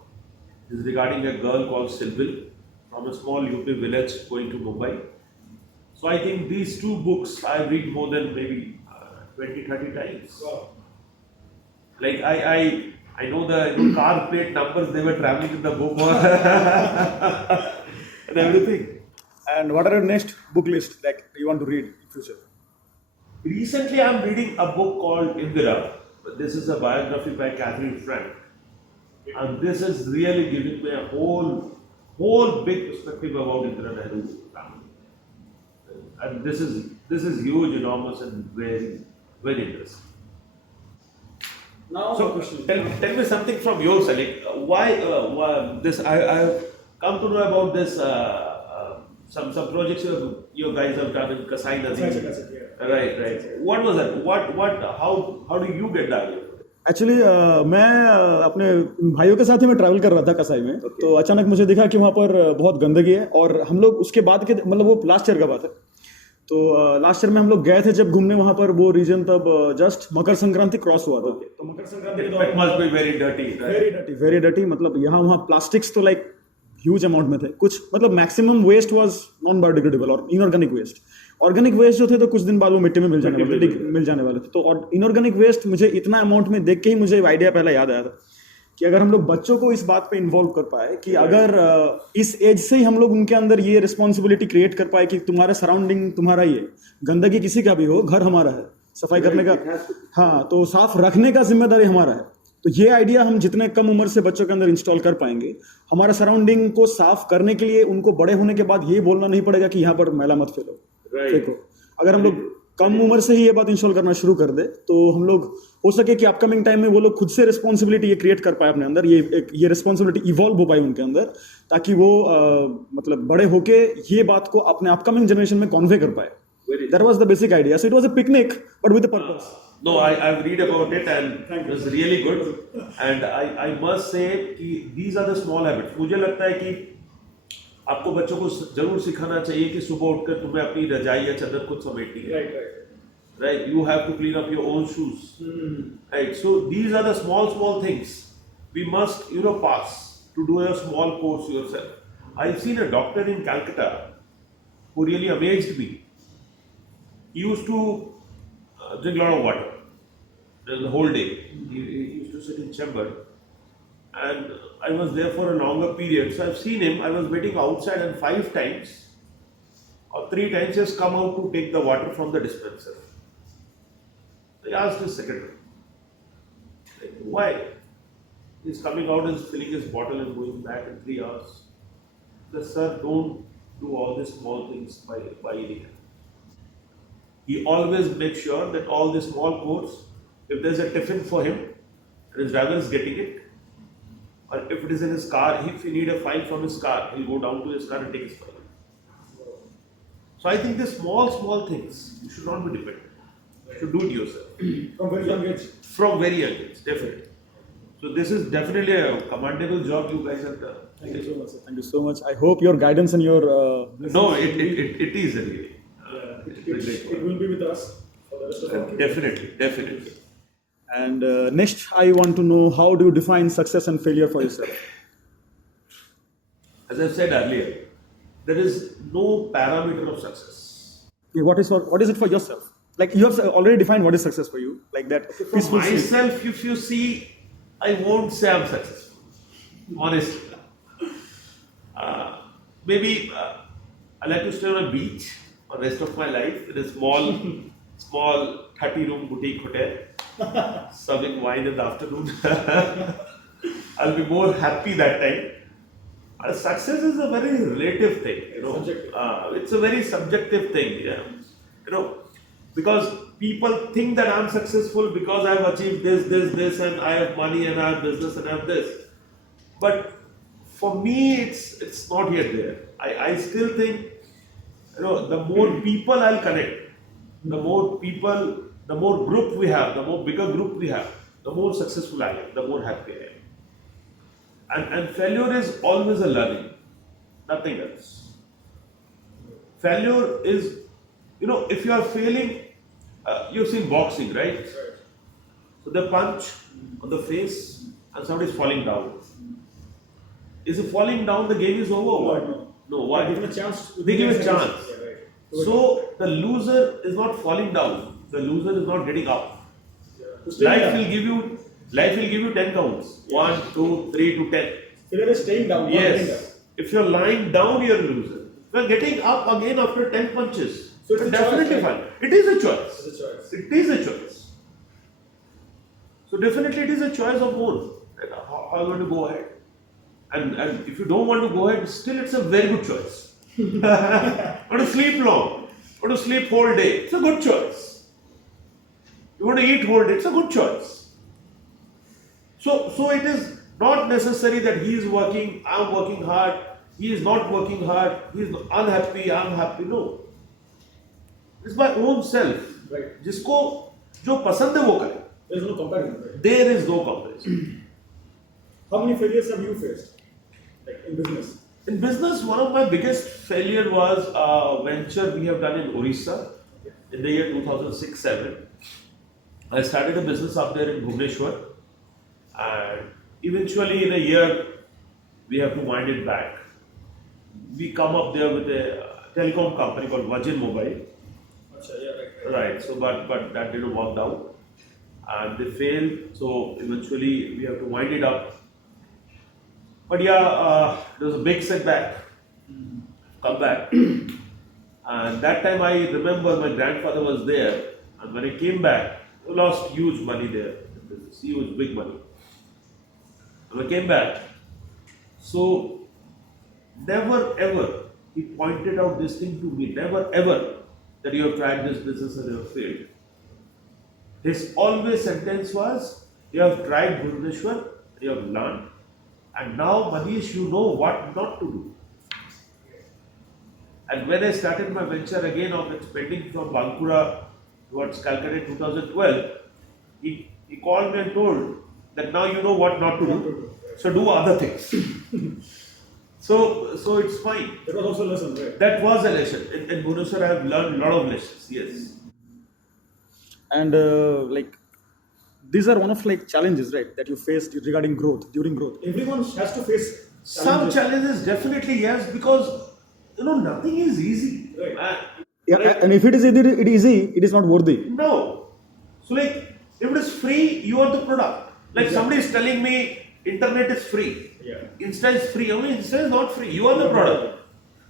It is regarding a girl called Silbil from a small UP village going to Mumbai. So I think these two books I read more than maybe 20-30 times. Wow. Like I know the car plate numbers they were traveling in the book and everything. And what are your next book list that you want to read in future? Recently I'm reading a book called Indira. This is a biography by Catherine Frank. And this is really giving me a whole big perspective about Indira Nehru family. And this is huge, enormous, and very, very interesting. Now, So tell me something from your side. Like, why this? I have come to know about this. Some projects you guys have done in Kasai Nadi. yeah. Right. What was that? How do you get the idea? Actually मैं अपने भाइयों के साथ ही मैं travel कर रहा था कसाई में तो अचानक मुझे दिखा कि वहाँ पर बहुत गंदगी है और हम लोग उसके बाद के मतलब वो लास्ट ईयर का बात है तो लास्ट ईयर में हम लोग गए थे जब घूमने वहाँ पर वो रीजन तब जस्ट मकर संक्रांति क्रॉस हुआ था तो Makar Sankranti It must be very dirty. Very dirty मतलब यहाँ वहाँ प्लास्टिक्स तो लाइक ह्यूज अमाउंट में थे कुछ मतलब maximum waste was non biodegradable और इनऑर्गेनिक वेस्ट ऑर्गेनिक वेस्ट जो थे तो कुछ दिन बाद वो मिट्टी में मिल जाने वाले थे तो और इनऑर्गेनिक वेस्ट मुझे इतना अमाउंट में देख के ही मुझे आइडिया पहला याद आया था कि अगर हम लोग बच्चों को इस बात पे इन्वॉल्व कर पाए कि अगर इस एज से ही हम लोग उनके अंदर ये रिस्पॉन्सिबिलिटी क्रिएट कर पाए कि तुम्हारा सराउंडिंग तुम्हारा ही है गंदगी किसी का भी हो घर हमारा है सफाई करने का हाँ तो साफ रखने का जिम्मेदारी हमारा है तो ये आइडिया हम जितने कम उम्र से बच्चों के अंदर इंस्टॉल कर पाएंगे हमारा सराउंडिंग को साफ करने के लिए उनको बड़े होने के बाद ये बोलना नहीं पड़ेगा कि यहाँ पर मैला मत फेंको देखो अगर हम लोग कम उम्र से ही ये बात इंस्टॉल करना शुरू कर दे तो हम लोग हो सके कि अपकमिंग टाइम में वो लोग खुद से रिस्पॉन्सिबिलिटी ये क्रिएट कर पाए अपने अंदर ये रिस्पॉन्सिबिलिटी इवॉल्व हो पाए उनके अंदर ताकि वो मतलब बड़े होके ये बात को अपने अपकमिंग जनरेशन में कॉन्वे कर पाए that was the basic idea so it was a picnic but with a purpose No, I've read about it and it was really good. And I must say कि these are the small habits. मुझे लगता है कि आपको बच्चों को जरूर सिखाना चाहिए कि सुबह उठकर तुम्हें अपनी रजाई या चादर खुद समेटनी है. Right. You have to clean up your own shoes. Right. So these are the small things. We must pass to do a small course yourself. I've seen a doctor in Calcutta who really amazed me. He used to drink a lot of water the whole day. He used to sit in chamber and I was there for a longer period. So I've seen him. I was waiting outside, and 5 times or 3 times he has come out to take the water from the dispenser. I asked his secretary, like, why? He's coming out and filling his bottle and going back in 3 hours. The sir, don't do all these small things by eating. He always makes sure that all the small codes, if there's a tiffin for him, and his driver is getting it, or if it is in his car, if he need a file from his car, he'll go down to his car and take his file. So I think the small things, you should not be dependent. You should do it yourself. From very young age. From very young age, definitely. So this is definitely a commendable job you guys have done. Thank you so much, sir. Thank you so much. I hope your guidance and your No, it is really. it will be with us for the rest of our Definitely. And next, I want to know, how do you define success and failure for yourself? As I said earlier, there is no parameter of success. Okay, what is it for yourself? Like, you have already defined what is success for you, like that. Okay, For myself, if you see, I won't say I'm successful, honestly. Maybe I like to stay on a beach for the rest of my life in a small 30-room boutique hotel, serving wine in the afternoon. I'll be more happy that time. Success is a very relative thing, it's a very subjective thing, because people think that I'm successful because I've achieved this, and I have money, and I have business, and I have this. But for me, it's not yet there. I still think, the more people I'll connect, the more group we have, the more bigger group we have, the more successful I am, the more happy I am. And failure is always a learning, nothing else. Failure is, if you are failing, you've seen boxing, right? So they punch on the face and somebody is falling down. Is it falling down, the game is over or what? No, why? They give him a chance. They give a chance. Yeah, right. So the loser is not falling down, the loser is not getting up. Yeah. Life will give you 10 counts. 1, 2, 3 to 10. Failure is staying down. Not getting up. Yes. If you're lying down, you're a loser. If you're getting up again after 10 punches, So it's a definitely choice, fine. right? It is a choice. It's a choice. It is a choice. So definitely it is a choice of both. How you want to go ahead. And if you don't want to go ahead, still it's a very good choice. Want to sleep long, want to sleep whole day, it's a good choice. You want to eat whole day, it's a good choice. So it is not necessary that he is working, I'm working hard, he is not working hard, he is unhappy, I'm happy. No. It's my own self. Right. जिसको जो पसंद है वो करे. There is no comparison. Right? There is no comparison. How many failures have you faced, like in business? In business, one of my biggest failure was a venture we have done in Orissa in the year 2006-07. I started a business up there in Bhubaneswar, and eventually in a year we have to wind it back. We come up there with a telecom company called Vajin Mobile. Right. So, but that didn't work out, and they failed. So eventually we have to wind it up. But yeah, there was a big setback. Come back, and that time I remember my grandfather was there, and when I came back, I lost huge money there. Huge, big money. When I came back, so never ever he pointed out this thing to me. Never ever that you have tried this business and you have failed. His always sentence was, you have tried Bhubaneswar, you have learned, and now Manish, you know what not to do. And when I started my venture again of expanding from Bankura towards Calcutta in 2012, he called me and told that now you know what not to do, so do other things. So it's fine. That was also a lesson, right? That was a lesson. In Bhubaneswar, I have learned a lot of lessons. Yes. And these are one of challenges, right, that you faced regarding growth, during growth. Everyone has to face Some challenges, definitely yes, because nothing is easy. Right. And if it is easy, it is not worthy. No. So if it is free, you are the product. Somebody is telling me Internet is free. Yeah. Insta is free. I mean, Insta is not free. You are the product.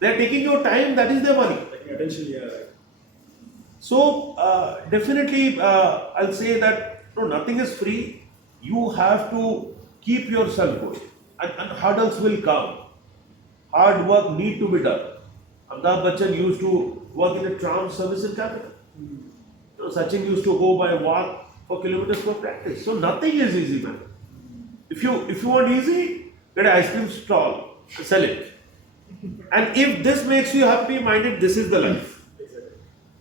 They are taking your time. That is their money. Taking attention, yeah. So definitely, I'll say that no, nothing is free. You have to keep yourself going, and hurdles will come. Hard work need to be done. Amitabh Bachchan used to work in a tram service in Calcutta. So Sachin used to go by walk for kilometers for practice. So nothing is easy, man. If you want easy, get an ice cream stall, sell it. And if this makes you happy minded, this is the life.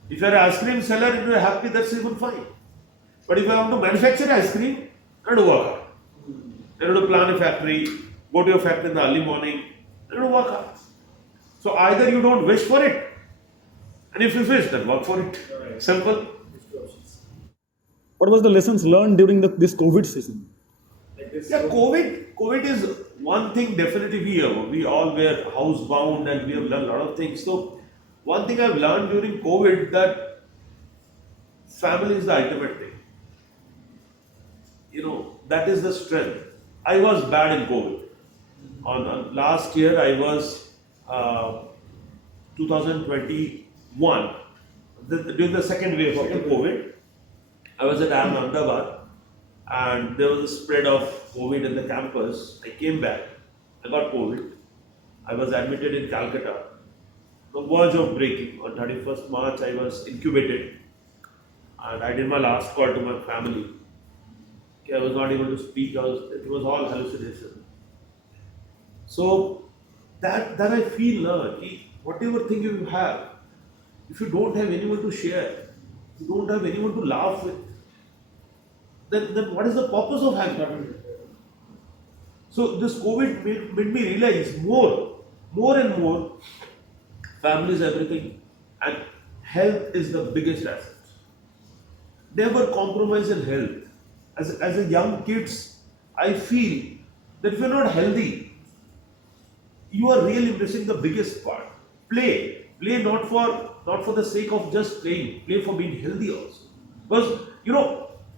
If you are an ice cream seller and you are happy, that's even fine. But if you want to manufacture ice cream, you have to work hard. You have to plan a factory, go to your factory in the early morning, you have to work hard. So either you don't wish for it, and if you wish, then work for it. Right. Simple. What was the lessons learned during this COVID season? Like this, Yeah, COVID is one thing definitely we all were housebound and we have learned a lot of things. So one thing I've learned during COVID that family is the ultimate thing. You know, that is the strength. I was bad in COVID. On last year I was 2021 during the second wave of the COVID. I was at IIM Ahmedabad and there was a spread of COVID in the campus. I came back. I got COVID. I was admitted in Calcutta. The verge of breaking. On 31st March, I was incubated. And I did my last call to my family. I was not able to speak. It was all hallucination. So that I feel whatever thing you have, if you don't have anyone to share, you don't have anyone to laugh with, then what is the purpose of having? So this COVID made me realize more and more, family is everything and health is the biggest asset. Never compromise in health. As a young kids, I feel that if you're not healthy, you are really missing the biggest part. Play not for the sake of just playing. Play for being healthy also. Because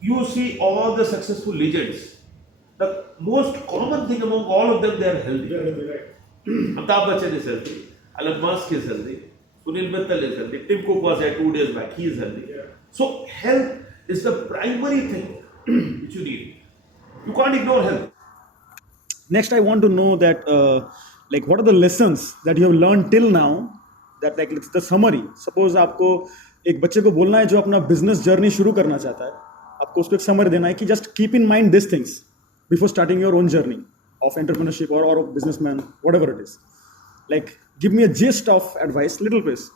you see all the successful legends. The most common thing among all of them, they are healthy. Yeah, right. Amitabh Bachchan is healthy. Elon Musk is healthy. Sunil Mittal is healthy. Tim Cook was there 2 days back. He is healthy. Yeah. So health is the primary thing which you need. You can't ignore health. Next, I want to know that, what are the lessons that you have learned till now? That it's the summary. Suppose आपको एक बच्चे को बोलना है जो अपना business journey शुरू करना चाहता है, आपको उसको एक summary देना है कि just keep in mind these things before starting your own journey of entrepreneurship or of businessman, whatever it is. Like, give me a gist of advice, little piece,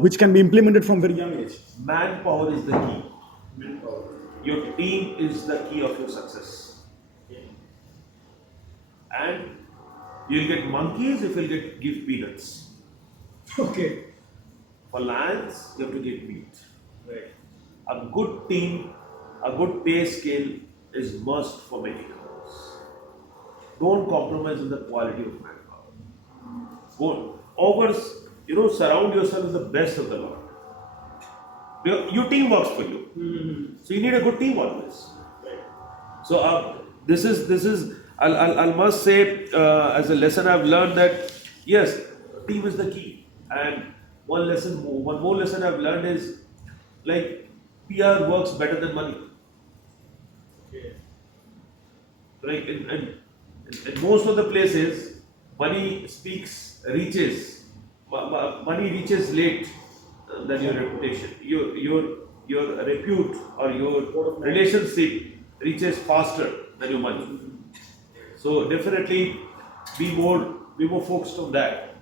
which can be implemented from very young age. Manpower is the key. Your team is the key of your success. And you'll get monkeys if you'll give peanuts. Okay. For lions, you have to get meat. Right. A good team, a good pay scale is must for many companies. Don't compromise in the quality of manpower. Surround yourself with the best of the lot. Your team works for you. Mm-hmm. So you need a good team always. Right. So this is I'll must say as a lesson I've learned that yes, team is the key. And one more lesson I've learned is like PR works better than money. Okay. Like in most of the places, money reaches late than your reputation. Your repute or your relationship reaches faster than your money. So definitely be more focused on that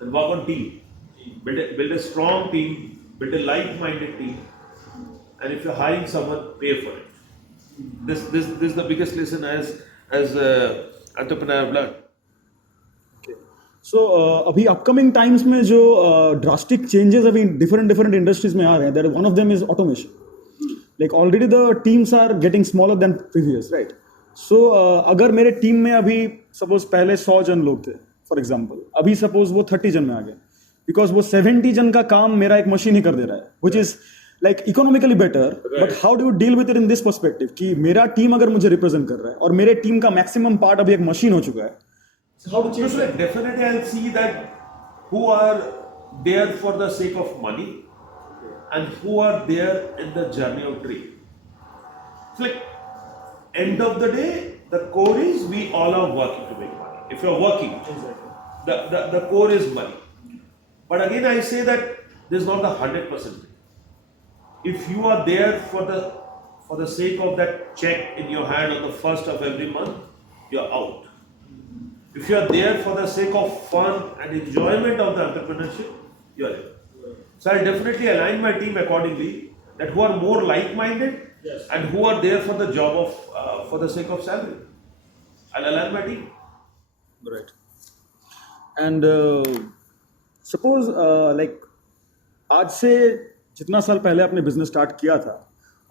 and work on team. Build a strong team, build a like-minded team, and if you're hiring someone, pay for it. This is the biggest lesson as entrepreneur I've learned. Okay. So अभी upcoming times में जो drastic changes अभी different industries में आ रहे हैं, there one of them is automation. Like already the teams are getting smaller than previous, right? So अगर मेरे team में अभी suppose पहले 100 जन लोग थे, for example, अभी suppose वो 30 जन में आ गए, because वो 70 जन का काम मेरा एक मशीन ही कर दे रहा है, which is like economically better, but how do you deal with it in this perspective कि मेरा टीम अगर मुझे रिप्रेजेंट कर रहा है और मेरे टीम का मैक्सिमम पार्ट अभी एक मशीन हो चुका है, so how to change that? Definitely I'll see that who are there for the sake of money and who are there in the journey of dream. It's like end of the day, the core is we all are working to make money. If you're working, the core is money. But again, I say that this is not the 100%. If you are there for the sake of that check in your hand on the first of every month, you're out. If you are there for the sake of fun and enjoyment of the entrepreneurship, you're in. So I'll definitely align my team accordingly, that who are more like-minded, yes, and who are there for the job of for the sake of salary. I'll align my team. Right. And suppose like आज से जितना साल पहले आपने business start किया था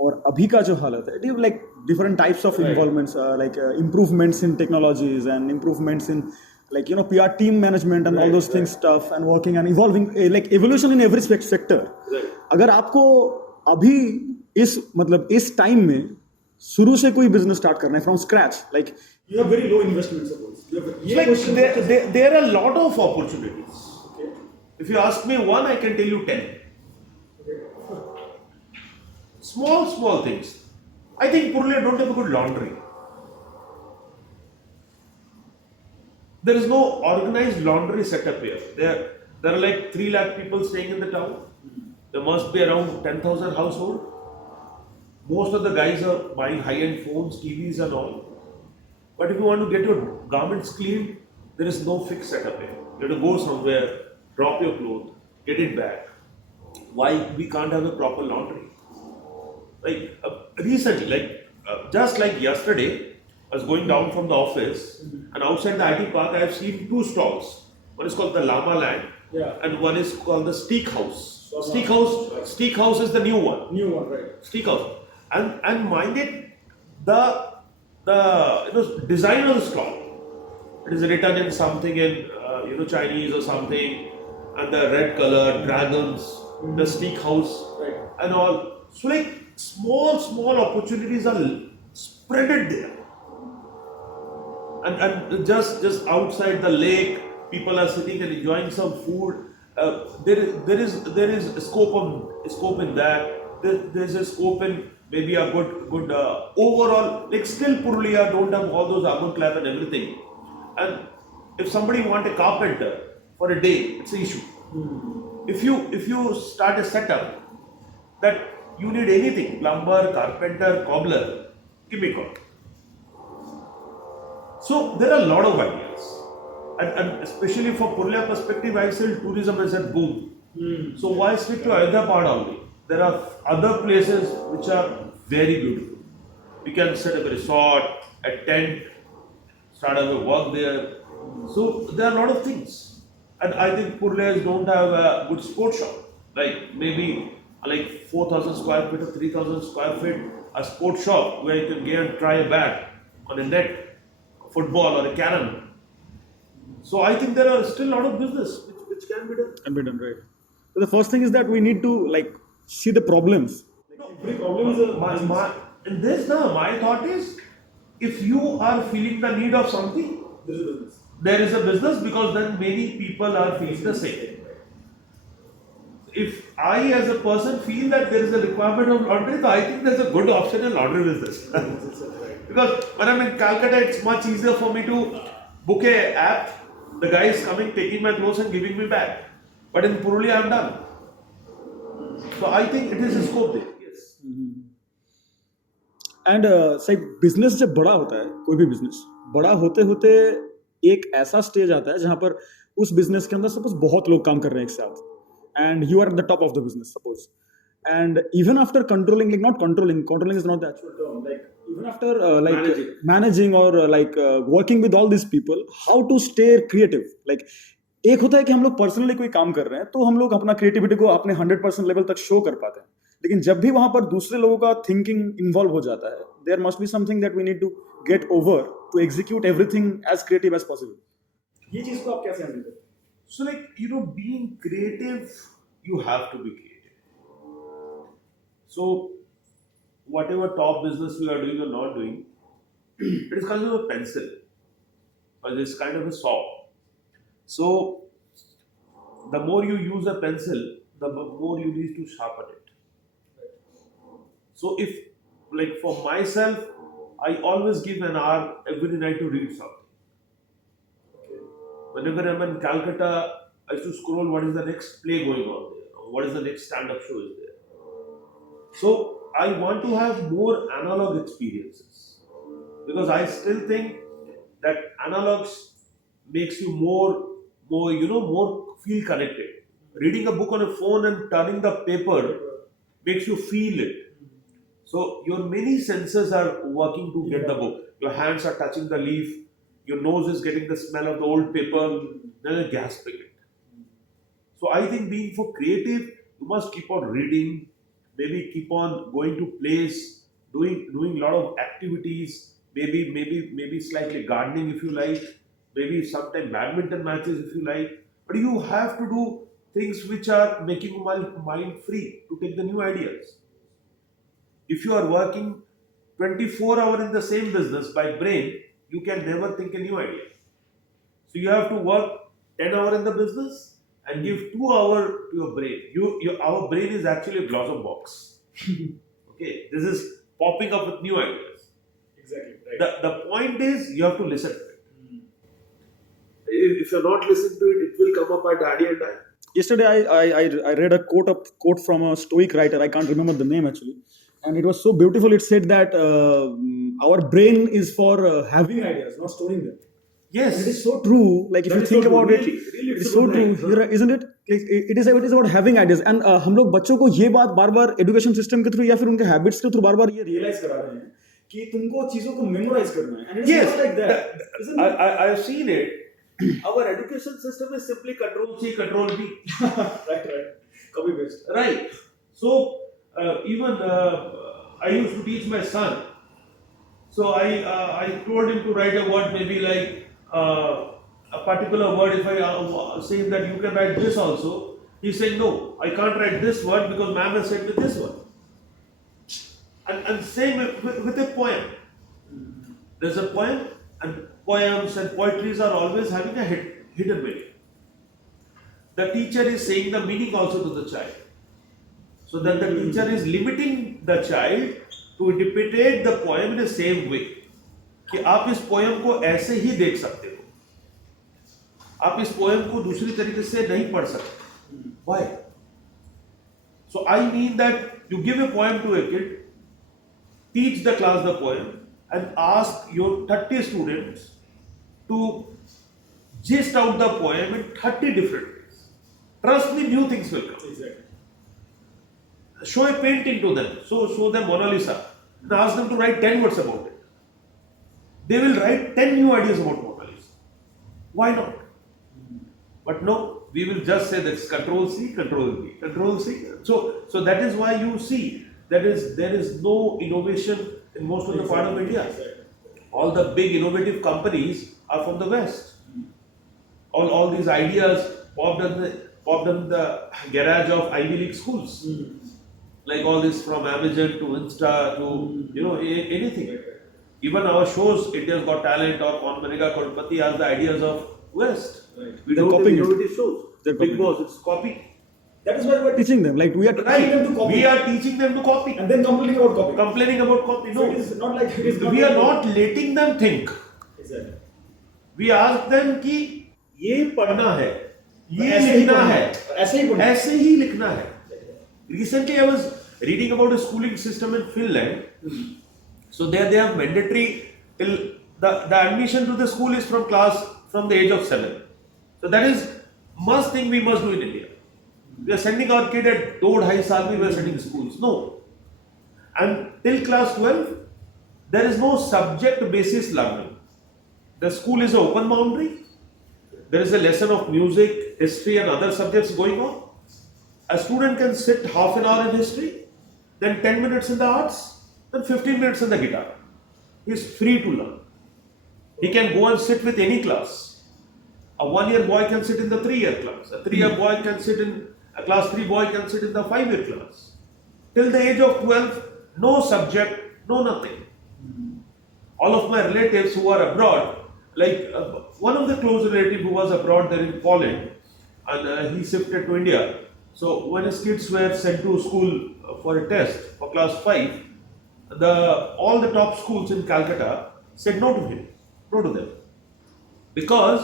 और अभी का जो हालत है, do you like different types of involvements, like improvements in technologies and improvements in like PR team management and all those things stuff and working and evolving, like evolution in every sector. अगर आपको अभी इस time में शुरू से कोई business start करना है from scratch, like you have very low investment, suppose there are a lot of opportunities. Okay. If you ask me one, I can tell you 10. Small things. I think Purulia don't have a good laundry. There is no organized laundry setup here. There are like 3 lakh people staying in the town. There must be around 10,000 households. Most of the guys are buying high-end phones, TVs and all. But if you want to get your garments cleaned, there is no fixed setup here. You have to go somewhere, drop your clothes, get it back. Why we can't have a proper laundry? Like recently, just like yesterday, I was going down from the office, and outside the IT park, I have seen 2 stalls. One is called the Llama Land, and one is called the Steak House. Steak House is the new one. New one, right? Steak House, and mind it, the design of the stall, it is written in something in Chinese or something, and the red color dragons, the Steak House, right, and all. So like small opportunities are spreaded there, and just outside the lake, people are sitting and enjoying some food. There is a scope in that. There's a scope in maybe a good overall. Like still Purulia don't have all those urban club and everything. And if somebody want a carpenter for a day, it's an issue. If you start a setup that you need anything, plumber, carpenter, cobbler, give me a call. So there are a lot of ideas, and especially for Purulia perspective, I feel tourism is at boom. So why stick to either part only? There are other places which are very beautiful. We can set up a resort, a tent, start up a work there. So there are a lot of things, and I think Purulians don't have a good sports shop. Like maybe like 4,000 square feet or 3,000 square feet, a sports shop where you can go and try a bat on a net, football or a carom. So I think there are still a lot of business which can be done. Can be done, right? So the first thing is that we need to like see the problems. Every problem is my thought is, if you are feeling the need of something, there is a business, because then many people are feeling the same. If I as a person feel that there is a requirement of laundry, so I think there's a good option in laundry business. Because when I'm in Calcutta, it's much easier for me to book a app. The guy is coming, taking my clothes and giving me back. But in Purulia, I'm done. So I think it is a scope there. Yes. And like business जब बड़ा होता है, कोई भी business बड़ा होते होते एक ऐसा स्टेज आता है जहाँ पर उस बिजनेस के अंदर सपोज बहुत लोग काम कर रहे हैं एक साथ, and you are at the top of the business, suppose. And even after controlling is not the actual term, like even after managing or working with all these people, how to stay creative. Like एक होता है कि हम लोग personally कोई काम कर रहे हैं तो हम लोग अपना क्रिएटिविटी को अपने 100% लेवल तक शो कर पाते हैं, लेकिन जब भी वहां पर दूसरे लोगों का थिंकिंग इन्वॉल्व हो जाता है, there must be something that we need to get over to execute everything as creative as possible. ये चीज को आप कैसे हैंडल करते हैं? So being creative, you have to be creative. So whatever top business you are doing or not doing, it is kind of a pencil, or it's kind of a saw. So the more you use a pencil, the more you need to sharpen it. So if, like for myself, I always give an hour every night to read something. Whenever I'm in Calcutta, I used to scroll what is the next play going on there, or what is the next stand-up show is there. So I want to have more analog experiences, because I still think that analogs makes you more feel connected. Reading a book on a phone and turning the paper makes you feel it. So your many senses are working to get the book. Your hands are touching the leaf. Your nose is getting the smell of the old paper. Then you're gasping it. So I think being for creative, you must keep on reading. Maybe keep on going to plays, doing a lot of activities. Maybe slightly gardening if you like. Maybe sometime badminton matches if you like. But you have to do things which are making your mind free to take the new ideas. If you are working 24 hours in the same business by brain, you can never think a new idea. So you have to work 10 hours in the business and give 2 hours to your brain. Our brain is actually a blossom box. Okay, this is popping up with new ideas. Exactly. Right. The point is you have to listen to it. If you're not listening to it, it will come up at any time. Yesterday, I read a quote from a Stoic writer. I can't remember the name actually, and it was so beautiful. It said that our brain is for having ideas, not storing them. Yes, And it is so true. Like if That you is think so true. about it, Really, it is it's so so true. right. You're right, isn't it? Like, it is about having ideas. And हम लोग बच्चों को ये बात बार-बार education system के through या फिर उनके हैबिट्स के थ्रू बार-बार ये रियलाइज करा रहे हैं कि तुमको चीजों को मेमोराइज करना है. And it's Yes, not like that. Isn't it? I have seen it. Our education system is simply control C, control V. right. Copy paste. Right. So even I used to teach my son. So I told him to write a word, maybe like a particular word. If I say that you can write this also, he said no, I can't write this word because ma'am has said with this one. And same with a poem. There's a poem, and poems and poetries are always having a hidden meaning. The teacher is saying the meaning also to the child. So that the teacher is limiting the child to interpret the poem in the same way. कि आप इस poem को ऐसे ही देख सकते हो, आप इस पोएम को दूसरी तरीके से नहीं पढ़ सकते. Why? So I mean that you give a poem to a kid, teach the class the poem, and ask your 30 students to gist out the poem in 30 different ways. Trust me, new things will come. Exactly. Show a painting to them, show them Mona Lisa, and ask them to write 10 words about it. They will write 10 new ideas about Mona Lisa. Why not? But no, we will just say that's Control C, Control V, Control C. So that is why you see there is no innovation in most of the part of India. All the big innovative companies are from the West. All these ideas popped in the garage of Ivy League schools. Like all this from Amazon to Insta to anything. Even our shows, India's Got Talent or Kaun Banega Crorepati, are the ideas of West. Right. We They're don't copying have it. innovative shows. They're Big copying Boss, it's copy. That is why we are teaching them. Like we are teaching them to copy. We are teaching them to copy. And then complaining about copy. Complaining about copy. So No, it is not like it is we are not letting them think. Exactly. We ask them कि ये पढ़ना है, ये ऐसे ही लिखना पढ़ना है, है, ऐसे ही पढ़ना है. ऐसे ही लिखना है. Recently, I was reading about a schooling system in Finland. So there they have mandatory till the admission to the school is from the age of 7. So that is must thing we must do in India. We are sending our kid at 2-2.5 saal we are sending schools. No. And till class 12, there is no subject basis learning. The school is an open boundary. There is a lesson of music, history and other subjects going on. A student can sit half an hour in history, then 10 minutes in the arts, then 15 minutes in the guitar. He is free to learn. He can go and sit with any class. A 1-year boy can sit in the 3-year class. A 3-year boy can sit in a class 3 boy can sit in the 5-year class. Till the age of 12, no subject, no nothing. All of my relatives who are abroad, like one of the close relatives who was abroad there in Poland, and he shifted to India. So when his kids were sent to school for a test for class 5, all the top schools in Calcutta said no to him, no to them. Because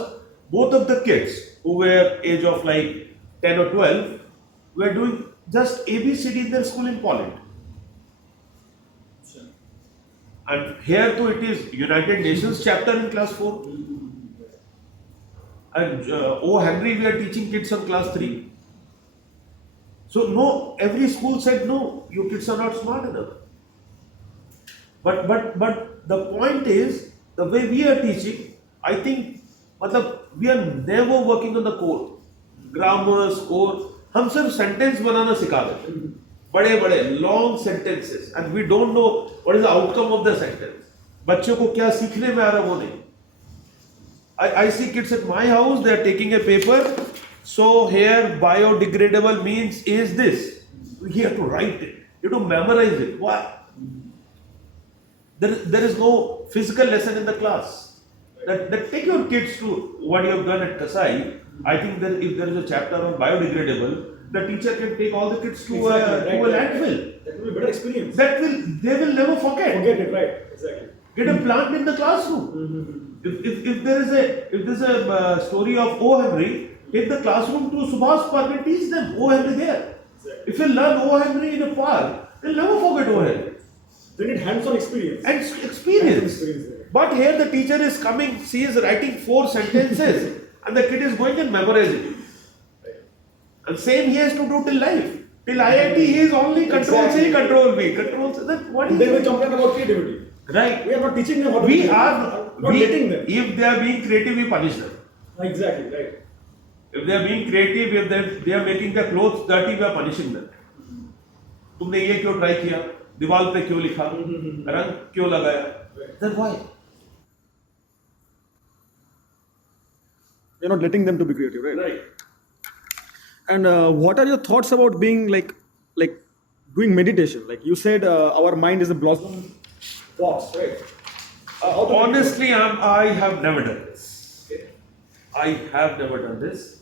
both of the kids who were age of like 10 or 12 were doing just ABCD in their school in Poland. And here too it is United Nations chapter in class 4. And O. Henry, we are teaching kids on class 3. So no, every school said no, you kids are not smart enough. But the point is, the way we are teaching, I think, we are never working on the core. Grammar, core, हम सिर्फ sentence बनाना सिखा देते हैं. बड़े long sentences, and we don't know what is the outcome of the sentence. बच्चों को क्या सीखने में आ रहा वो नहीं. I see kids at my house, they are taking a paper. So here biodegradable means is this. We have to write it. You have to memorize it. Why? There is no physical lesson in the class. That take your kids to what you have done at Kasai. I think that if there is a chapter on biodegradable, the teacher can take all the kids to a landfill. That will be a better experience. They will never forget. Forget it, right? Exactly. Get a plant in the classroom. If there is a story of O. Henry, take the classroom to Subhash Park and teach them O. Henry there. Exactly. If you learn O. Henry in a park, they'll never forget O. Henry. They need hands-on experience. And experience. But here the teacher is coming, she is writing 4 sentences and the kid is going and memorizing it. And same he has to do till life. Till IIT he is only control C, control B, control C. Then what is they will complain about creativity. Right. We are not teaching them how to We are not letting them. If they are being creative, we punish them. Exactly, right. If they are being creative, if they are making their clothes dirty, we are punishing them. तुमने ये क्यों try किया? दीवार पे क्यों लिखा? रंग क्यों लगाया? Then why? You're not letting them to be creative, right? Right. And what are your thoughts about being like doing meditation? Like you said, our mind is a blossom box, right? Honestly, I have never done this. Okay. I have never done this.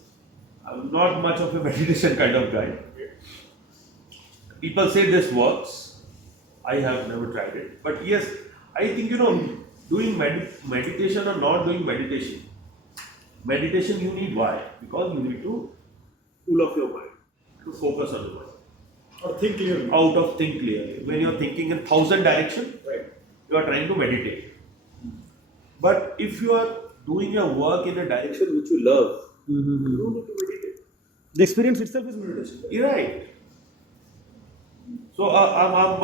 I'm not much of a meditation kind of guy. Okay. People say this works. I have never tried it. But yes, I think, doing meditation or not doing meditation. Meditation you need why? Because you need to cool off your mind, to focus on the mind. Or think clearly. Out of think clearly. When you're thinking in 1,000 directions, right, you are trying to meditate. But if you are doing your work in a direction which you love, you don't need to meditate. The experience itself is meditation. You're right. So I'm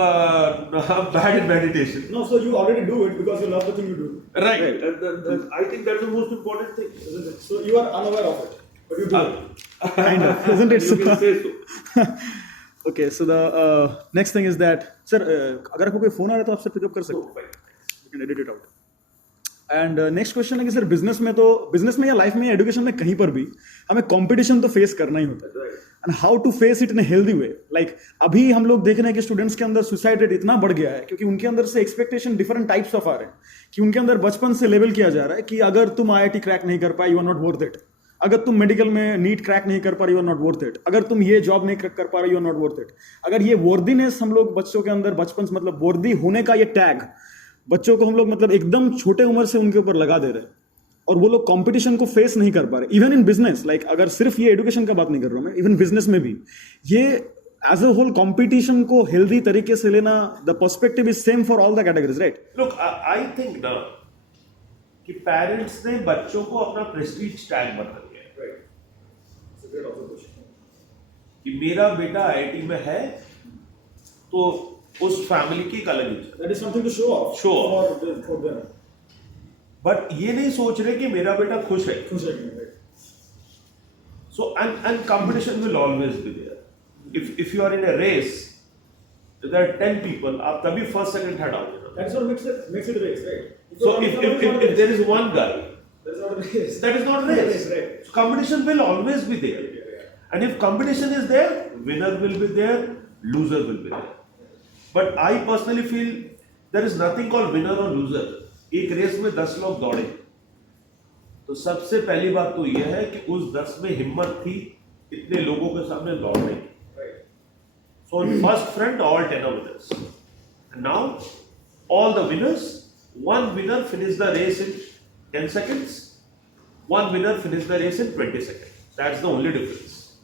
bad in meditation. No, so you already do it because you love the thing you do. Right. And I think that's the most important thing. Isn't it? So you are unaware of it, but you do it. Kind of, isn't it? You can say so. Okay, so the next thing is that, sir, अगर आपको कोई phone आ रहा है तो आप sir pick up कर सकते हैं. You can edit it out. And next question है कि सर बिजनेस में या लाइफ में या एजुकेशन में कहीं पर भी हमें कंपटीशन तो फेस करना ही होता है and how to face it in a healthy way. Like अभी हम लोग देख रहे हैं कि स्टूडेंट्स के अंदर सुसाइड रेट इतना बढ़ गया है क्योंकि उनके अंदर से एक्सपेक्टेशन डिफरेंट टाइप्स ऑफ आ रहे हैं कि उनके अंदर बचपन से लेवल किया जा रहा है कि अगर तुम IIT क्रैक नहीं कर पाए you are not worth it, अगर तुम मेडिकल में नीट क्रैक नहीं कर पा रहे you are not worth it, अगर तुम ये जॉब नहीं क्रैक कर पा रहे you are not worth it. अगर ये वर्दीनेस हम लोग बच्चों के अंदर बचपन से मतलब वर्दी होने का ये टैग बच्चों को हम लोग मतलब एकदम छोटे उम्र से उनके ऊपर लगा दे रहे हैं और वो लोग कंपटीशन को फेस नहीं कर पा रहे. इवन इन बिजनेस, लाइक अगर सिर्फ ये एजुकेशन का बात नहीं कर रहा हूं मैं, इवन बिजनेस में भी ये एज अ होल कंपटीशन को हेल्दी तरीके से लेना, the perspective is same for all the categories, right? Look, I think ना कि पेरेंट्स ने बच्चों को अपना प्रेस्टीज टैग बना दिया है, right? It's a great observation कि मेरा बेटा IIT में है तो उस फैमिली की एक अलग इज्जत. That is something to show off for them. But ये नहीं सोच रहे कि मेरा बेटा खुश है. So and competition will always be there. If you are in a race there are 10 people, आप तभी फर्स्ट सेकंड थर्ड आओगे. That is what makes it race, right? So if there is one guy, that is not a race. That is not a race. Right. So competition will always be there. And if competition is there, winner will be there, loser will be there. But I personally feel there is nothing called winner or loser. एक race में 10 लोग दौड़े, तो सबसे पहली बात तो यह है कि उस 10 में हिम्मत थी इतने लोगों के सामने दौड़ने की. So in first front, all 10 are winners. And now, all the winners, one winner finished the race in 10 seconds, one winner finished the race in 20 seconds. That's the only difference.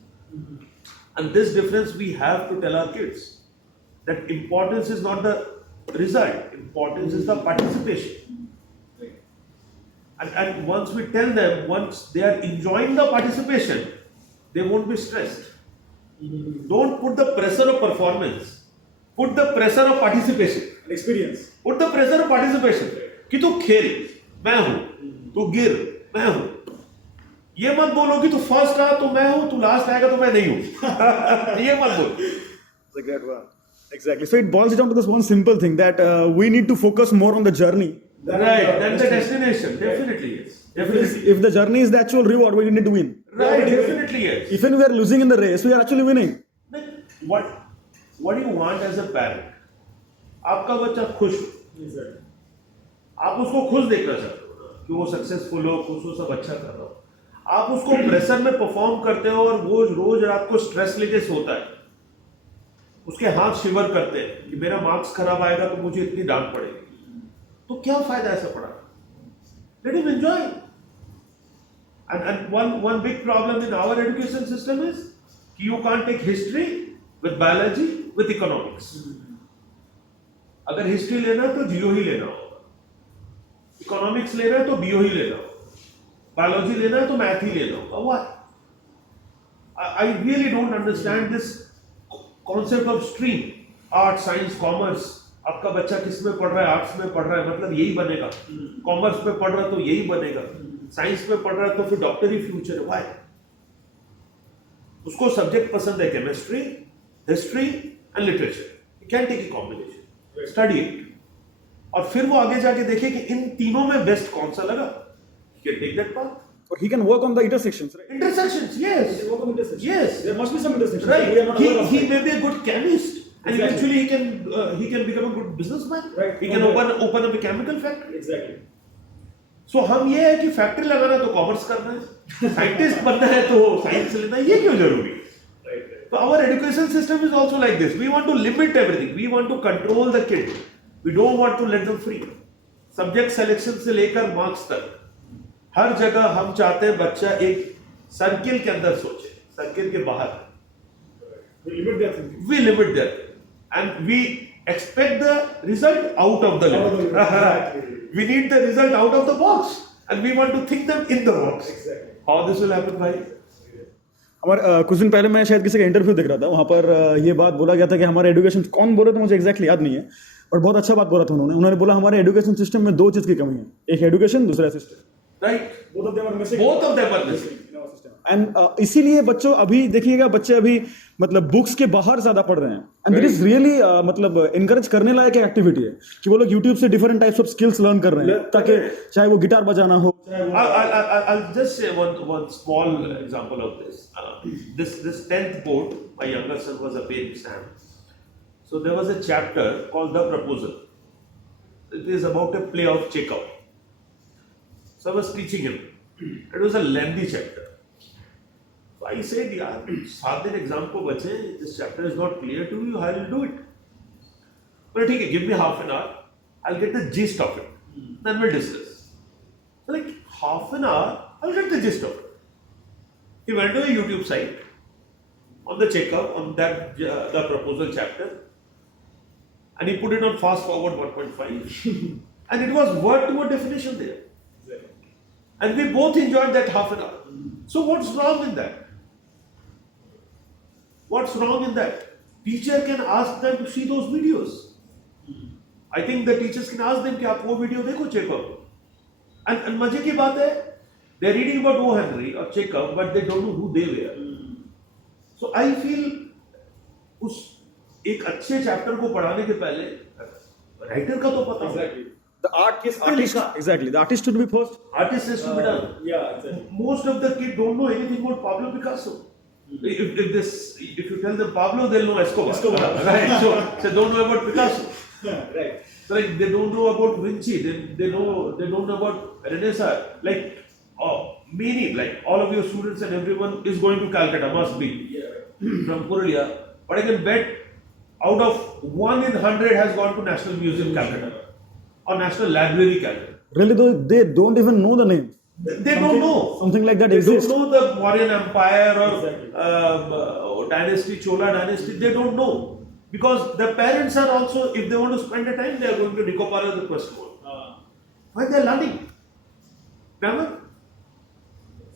And this difference we have to tell our kids. That importance is not the result, importance is the participation. And once we tell them, once they are enjoying the participation, they won't be stressed. Don't put the pressure of performance. Put the pressure of participation. Experience. Put the pressure of participation. कि तू खेल, मैं हूं, तू गिर, मैं हूं. ये मत बोलो कि तू फर्स्ट आ तो मैं हूं, तू लास्ट आएगा तो मैं नहीं हूं. ये मत बोलो. Like that one. Exactly. So it boils down to this one simple thing that we need to focus more on the journey. Right. Then the destination. Definitely yes. Definitely. If the journey is the actual reward, we need to win. Right. Definitely yes. Even we are losing in the race, we are actually winning. What do you want as a parent? आपका बच्चा खुश हो, आप उसको खुश देखना चाहते हो कि वो सक्सेसफुल हो, खुश हो, सब अच्छा कर रहा हो. आप उसको प्रेशर में परफॉर्म करते हो और वो रोज रात को स्ट्रेस लेके सोता है, उसके हाथ शिवर करते हैं कि मेरा मार्क्स खराब आएगा तो मुझे इतनी डांट पड़ेगी, तो क्या फायदा ऐसा पढ़ा. Let him enjoy. And one big problem in our education system is you can't take history with biology with economics. अगर हिस्ट्री लेना है तो जियो ही लेना होगा, इकोनॉमिक्स लेना है तो बीओ ही लेना होगा, बायोलॉजी लेना है तो मैथ ही लेना होगा. Why? I really don't understand this concept of stream, art, science, commerce. आपका बच्चा किस में पढ़ रहा है? आर्ट्स में पढ़ रहा है मतलब यही बनेगा, कॉमर्स में पढ़ रहा है तो यही बनेगा, साइंस में पढ़ रहा है तो फिर डॉक्टर ही फ्यूचर है. Why? उसको सब्जेक्ट पसंद है chemistry, history and literature. You can take a combination, study it, और फिर वो आगे जाके देखे कि इन तीनों में बेस्ट कौन सा लगा. He can take that path. Or he can work on the intersections, right? Intersections, yes. He can work on intersections. Yes. There must be some intersections. Right. We are not aware of He that. may be a good chemist, and Exactly. eventually he can become a good businessman. Right. He can open up a chemical factory. Exactly. So हम ये है कि factory लगाना है तो commerce करना है, scientist बनना है तो साइंस लेना है, ये क्यों जरूरी है? Right. So our education system is also like this. We want to limit everything. We want to control the kid. We don't want to let them free. Subject selection से लेकर मार्क्स तक हर जगह हम चाहते हैं बच्चा एक सर्किल के अंदर सोचे, सर्किल के बाहर. We limit their thinking. We limit that, and we expect the result out of the limit. Exactly. We need the result out of the box, and we want to think them in the box. Exactly. How this will happen, भाई? हमारे कुछ दिन पहले मैं शायद किसी का interview देख रहा था, वहाँ पर ये बात बोला गया था कि हमारे एजुकेशन, कौन बोल रहे थे मुझे एग्जैक्टली याद नहीं है, और बहुत अच्छा बात बोला था उन्होंने बोला हमारे एजुकेशन सिस्टम में दो चीज़ की कमी है, एक एजुकेशन, दूसरा system. Right? Both of them are missing. Both of them are missing. In our system. And इसीलिए बच्चों अभी देखिएगा, बच्चे अभी मतलब बुक्स के बाहर ज्यादा पढ़ रहे हैं. एंड दिस इज रियली मतलब इनकरेज करने लायक एक्टिविटी है कि वो लोग यूट्यूब से different types of skills learn कर रहे हैं, ताकि चाहे वो गिटार बजाना हो. I'll just say one small example of this. This 10th board, my younger son was appearing exam. So there was a chapter called The Proposal. It is about a play of Chekhov. So I was teaching him. It was a lengthy chapter. So I said, यार 7 दिन exam को बचे, this chapter is not clear to you, I will do it. But ठीक है, give me half an hour, I'll get the gist of it. Then we'll discuss. So like half an hour, I'll get the gist of it. He went to a YouTube site on the Chekhov, on that the proposal chapter, and he put it on fast forward 1.5, and it was word to word definition there. And we both enjoyed that half an hour. So what's wrong in that? What's wrong in that? Teacher can ask them to see those videos. I think the teachers can ask them कि आप वो video देखो Chekhov. And मजे की बात है, they're reading about O. Henry or Chekhov, but they don't know who they were. So I feel उस एक अच्छे चैप्टर को पढ़ाने के पहले राइटर का तो पता होगा. The the artist should be first. Artist has to be done. Yeah, exactly. Most of the kids don't know anything about Pablo Picasso. If you tell them Pablo, they'll know Escobar. Right? So don't know about Picasso. Right. So like they don't know about Vinci. They don't know about Renaissance. Like many, like all of your students and everyone is going to Calcutta, must be from Purulia. But I can bet out of 1 in 100 has gone to National Museum Calcutta or National Library Calcutta. Really, though, they don't even know the name. They don't know. Something like that They exists. don't know the Mauryan Empire or dynasty, Chola dynasty. They don't know. Because their parents are also, if they want to spend the time, they are going to Nicopara the Quest Mode. Why they are learning? Remember?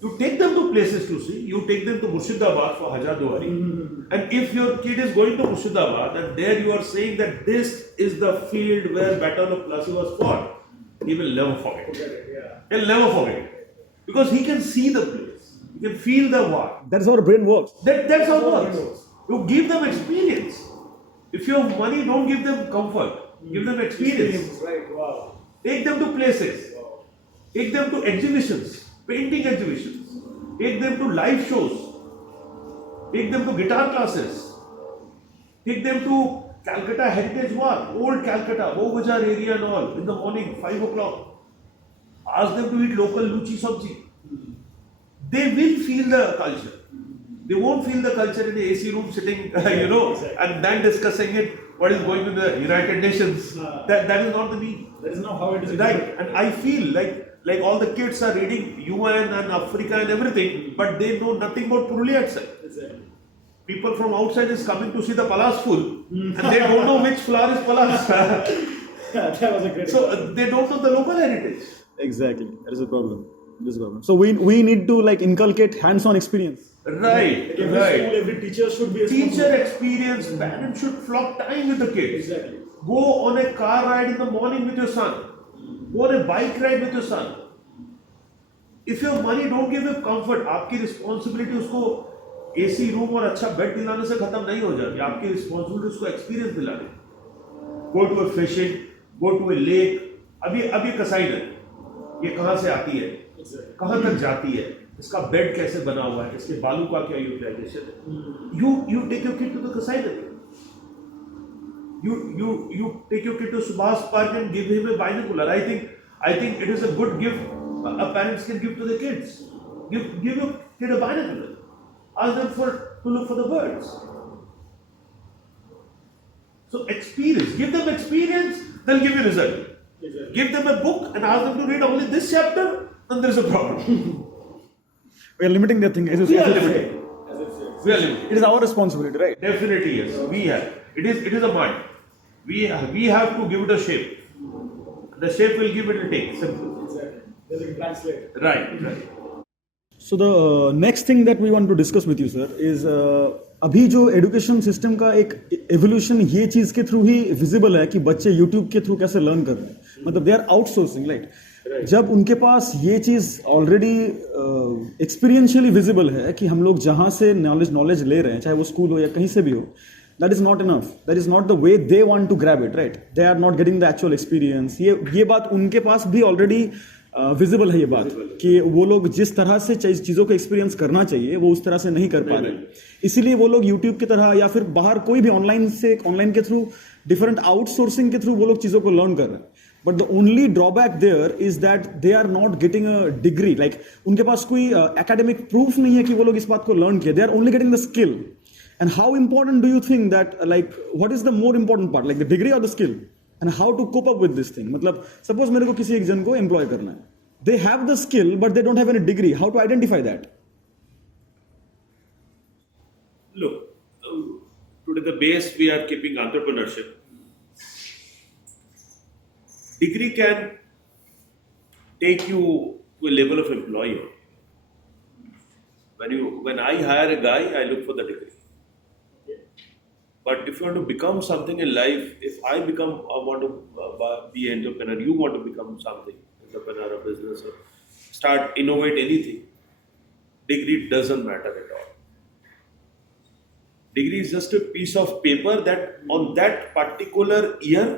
You take them to places to see. You take them to Murshidabad for Hajar-Duwari. And if your kid is going to Murshidabad and there you are saying that this is the field where Battle of Plassey was fought, he will never forget it. He'll never forget it. Because he can see the place. He can feel the war. That's how our brain works. That's how it works. You give them experience. If you have money, don't give them comfort. Give them experience. Right, wow. Take them to places. Take them to exhibitions, painting exhibitions. Take them to live shows. Take them to guitar classes. Take them to Calcutta Heritage Walk, old Calcutta, Bowbajar area and all, in the morning, 5 o'clock. Ask them to eat local luchi sabji. They will feel the culture. They won't feel the culture in the AC room sitting, and then discussing it, what is going to the United Nations. That is not the need. That is not how it is. Right. And I feel like all the kids are reading UN and Africa and everything, but they know nothing about Purulia itself. Exactly. People from outside is coming to see the Palas full, and they don't know which flower is Palas. That was a great So they don't know the local heritage. Exactly. That is a problem. So we need to inculcate hands-on experience. Right. Every school, every teacher should be a Teacher experience, parents should flock time with the kids. Exactly. Go on a car ride in the morning with your son. Go on a bike ride with your son. If you have money, don't give him comfort. आपकी responsibility उसको AC room और अच्छा bed दिलाने से खत्म नहीं हो जाती. आपकी responsibility उसको experience दिलाने. Go to a fishing, go to a lake. अभी कसाई है. ये कहाँ से आती है? कहाँ तक जाती है? इसका बेड कैसे बना हुआ है? इसके बालू का क्या यूटिलाइजेशन है? You take your kid to the kasai. You take your kid to Subhas Park and give him a binocular. I think it is a good gift a parents can give to their kids. Give your kid a binocular. Ask them to look for the birds. So experience. Give them experience, they'll give you result. Exactly. Give them a book and ask them to read only this chapter, then there is a problem. We are limiting their thinking. We are limiting. It is our responsibility, right? Definitely yes. We have. It is a mind. We have to give it a shape. The shape will give it a take. Simple. Exactly. Then we translate. Right. So the next thing that we want to discuss with you, sir, is अभी जो education system का एक evolution ये चीज के through ही visible है कि बच्चे यूट्यूब के थ्रू कैसे लर्न कर रहे हैं. मतलब दे आर आउटसोर्सिंग, राइट? जब उनके पास ये चीज ऑलरेडी एक्सपीरियंशियली विजिबल है कि हम लोग जहां से नॉलेज ले रहे हैं, चाहे वो स्कूल हो या कहीं से भी हो, that is not enough. That is not the way they want to grab it, right? They are not getting the actual experience. ये बात उनके पास भी ऑलरेडी विजिबल है, ये बात कि वो लोग जिस तरह से चीज़ों को एक्सपीरियंस करना चाहिए वो उस तरह से नहीं कर पा रहे. इसीलिए वो लोग यूट्यूब की तरह या फिर बाहर कोई भी ऑनलाइन के थ्रू, डिफरेंट आउटसोर्सिंग के थ्रू वो लोग चीज़ों को लर्न कर रहे हैं. But the only drawback there is that they are not getting a degree. Like उनके पास कोई एकेडमिक प्रूफ नहीं है कि वो लोग इस बात को लर्न किए. They are only getting the skill. And how important do you think that, what is the more important part, like the degree or the skill? And how to cope up with this thing? मतलब, suppose मेरे को किसी एक जन को employ करना है. They have the skill, but they don't have any degree. How to identify that? Look, today the base we are keeping entrepreneurship. Degree can take you to a level of employee. When I hire a guy, I look for the degree. But if you want to become something in life, if I want to be an entrepreneur, you want to become something, entrepreneur or business, or start innovate anything, degree doesn't matter at all. Degree is just a piece of paper that on that particular year,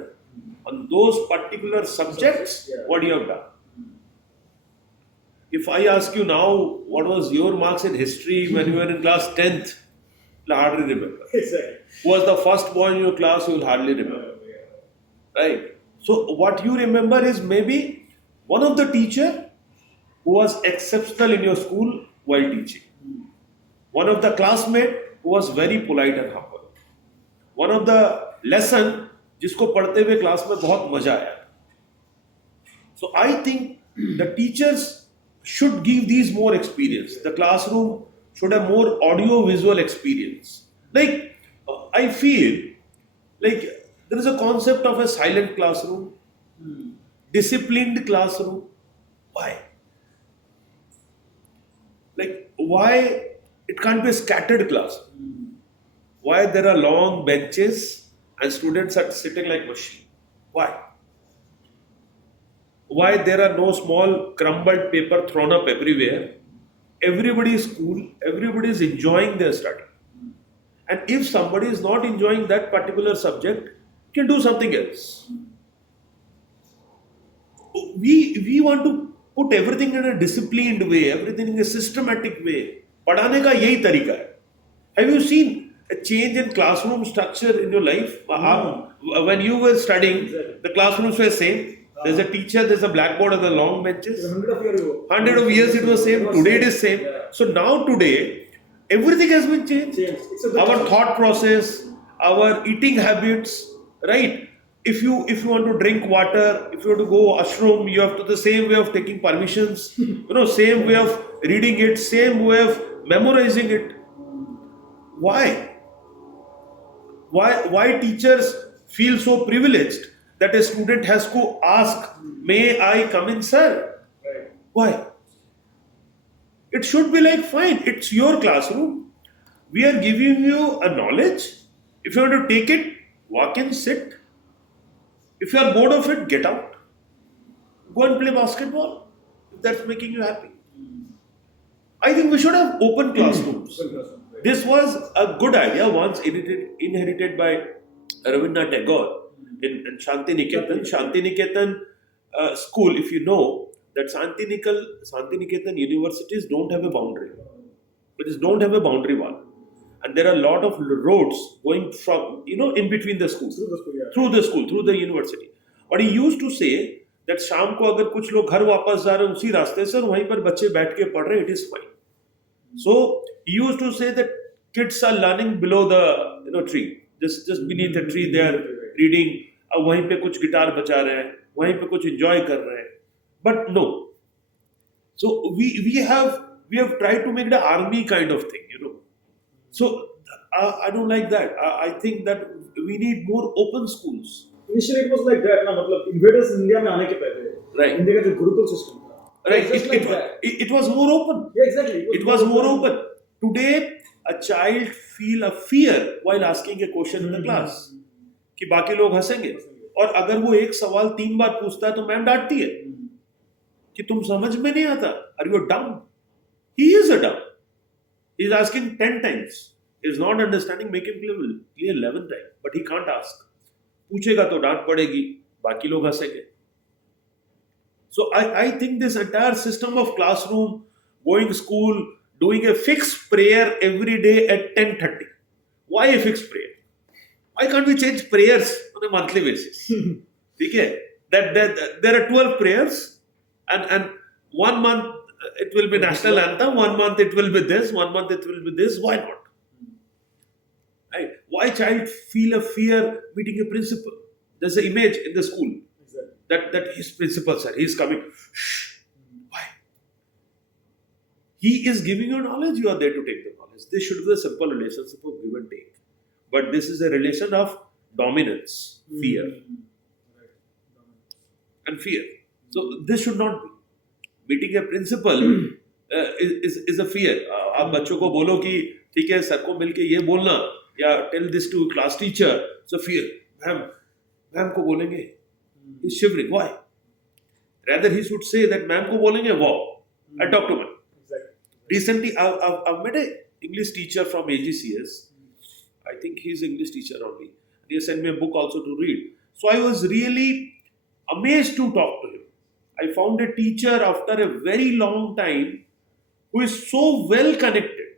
on those particular subjects, what you have done. If I ask you now, what was your marks in history when you were in class 10th, you'll hardly remember. Exactly. Who was the first boy in your class, you will hardly remember. Right? So what you remember is maybe one of the teacher who was exceptional in your school while teaching. One of the classmate who was very polite and humble. One of the lesson जिसको पढ़ते हुए class में बहुत मजा आया. So I think the teachers should give these more experience. The classroom should have more audio-visual experience. Like, I feel like there is a concept of a silent classroom, disciplined classroom. Why? Like, why it can't be a scattered classroom? Why there are long benches and students are sitting like machine? Why? Why there are no small crumbled paper thrown up everywhere? Everybody is cool, everybody is enjoying their study. And if somebody is not enjoying that particular subject, can do something else. We want to put everything in a disciplined way, everything in a systematic way. पढ़ाने का यही तरीका है. Have you seen a change in classroom structure in your life? When you were studying, the classrooms were same. There's a teacher, there's a blackboard and the long benches. 100 of years it was same. Today it is same. So now today, everything has been changed. Our thought process, our eating habits, right? If you want to drink water, if you want to go washroom, you have to the same way of taking permissions. Same way of reading it, same way of memorizing it. Why? Why teachers feel so privileged that a student has to ask, may I come in, sir? Right. Why? It should be like, fine, it's your classroom. We are giving you a knowledge. If you want to take it, walk in, sit. If you are bored of it, get out. Go and play basketball, if that's making you happy. I think we should have open classrooms. This was a good idea once inherited by Rabindranath Tagore in Shantiniketan. Shantiniketan school, if you know, that Shantiniketan universities don't have a boundary. It is don't have a boundary wall. And there are a lot of roads going from, in between the schools. Through the school, through the university. But he used to say that शाम को अगर कुछ लोग घर वापस जा रहे हैं उसी रास्ते से वहीं पर बच्चे बैठ के पढ़ रहे हैं, it is fine. So he used to say that kids are learning below the tree. Just beneath the tree they are reading. अब वहीं पे कुछ गिटार बजा रहे हैं, वहीं पे कुछ enjoy कर रहे हैं. But no. So we have tried to make the army kind of thing, So I don't like that. I think that we need more open schools. Initially it was like that, ना मतलब invaders India में आने के पहले, Right. India का जो Gurukul system था, Right. It was more open. Yeah, exactly. It was more open. Today, a child feel a fear while asking a question in the class. कि बाकी लोग हंसेंगे. और अगर वो एक सवाल 3 बार पूछता है तो मैम डांटती है कि तुम समझ में नहीं आता. Are you dumb? He is a dumb. He is asking 10 times. He is not understanding. Make him clear 11 times. But he can't ask. पूछेगा तो डांट पड़ेगी. बाकी लोग हंसेंगे. So I think this entire system of classroom, going school, doing a fixed prayer every day at 10:30. Why a fixed prayer? Why can't we change prayers on a monthly basis? Okay? That there are 12 prayers and 1 month it will be national anthem, 1 month it will be this, 1 month it will be this. Why not? Right? Why child feel a fear meeting a principal? There's an image in the school that his principal sir, he is coming. Shh. Why? He is giving you knowledge, you are there to take the knowledge. This should be a simple relationship of give and take. But this is a relation of dominance, fear. And fear. So this should not be. Meeting a principal is a fear. आप बच्चों को बोलो कि ठीक है sir को मिलके ये बोलना या tell this to class teacher. So fear. Ma'am को बोलेंगे. He's shivering. Why? Rather he should say that ma'am को बोलेंगे wow. I talk to him. Exactly. Recently I've met an English teacher from AGCS. I think he's English teacher only. He sent me a book also to read. So I was really amazed to talk to him. I found a teacher after a very long time who is so well connected.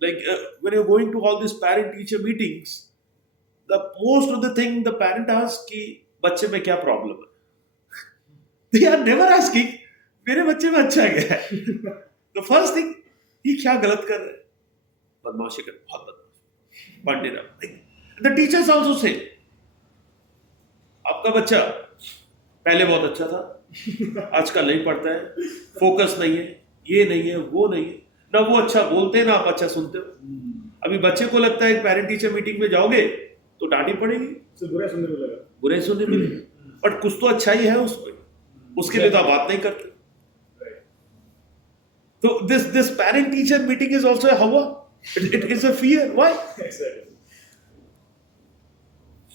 Like when you're going to all these parent-teacher meetings, the most of the thing the parent asks कि बच्चे में क्या problem है. They are never asking मेरे बच्चे में अच्छा क्या है. The first thing ये क्या गलत कर रहे हैं. बदमाशी कर बहुत बदमाश. But the teachers also say आपका बच्चा पहले बहुत अच्छा था, आजकल नहीं पढ़ता है, फोकस नहीं है, ये नहीं है, वो नहीं है, ना वो अच्छा बोलते हैं ना आप अच्छा सुनते हो. अभी बच्चे को लगता है पेरेंट टीचर मीटिंग में जाओगे तो डांटी पड़ेगी, बुरे सुनने मिलेगा, बट कुछ तो अच्छा ही है उसमें, उसके लिए तो आप बात नहीं करते. तो this parent teacher meeting is also हवा. It is a fear. Why? Exactly.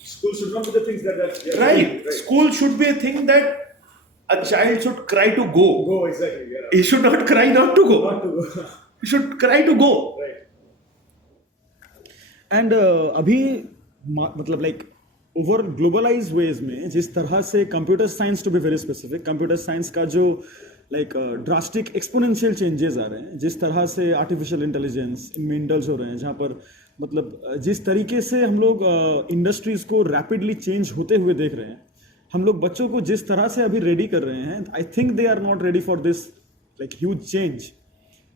School should not be the things that right. School should be a thing that a child should cry to go. Go, exactly. Yeah. He should not cry not to go. Not to go. He should cry to go. Right. And अभी मतलब like over globalise veg में जिस तरह से computer science, to be very specific, computer science का जो like drastic exponential changes आ रहे हैं, जिस तरह से आर्टिफिशियल इंटेलिजेंस इनमें इंडल्ज हो रहे हैं, जहाँ पर मतलब जिस तरीके से हम लोग इंडस्ट्रीज को रैपिडली चेंज होते हुए देख रहे हैं, हम लोग बच्चों को जिस तरह से अभी रेडी कर रहे हैं, I think they are not ready for this like huge change.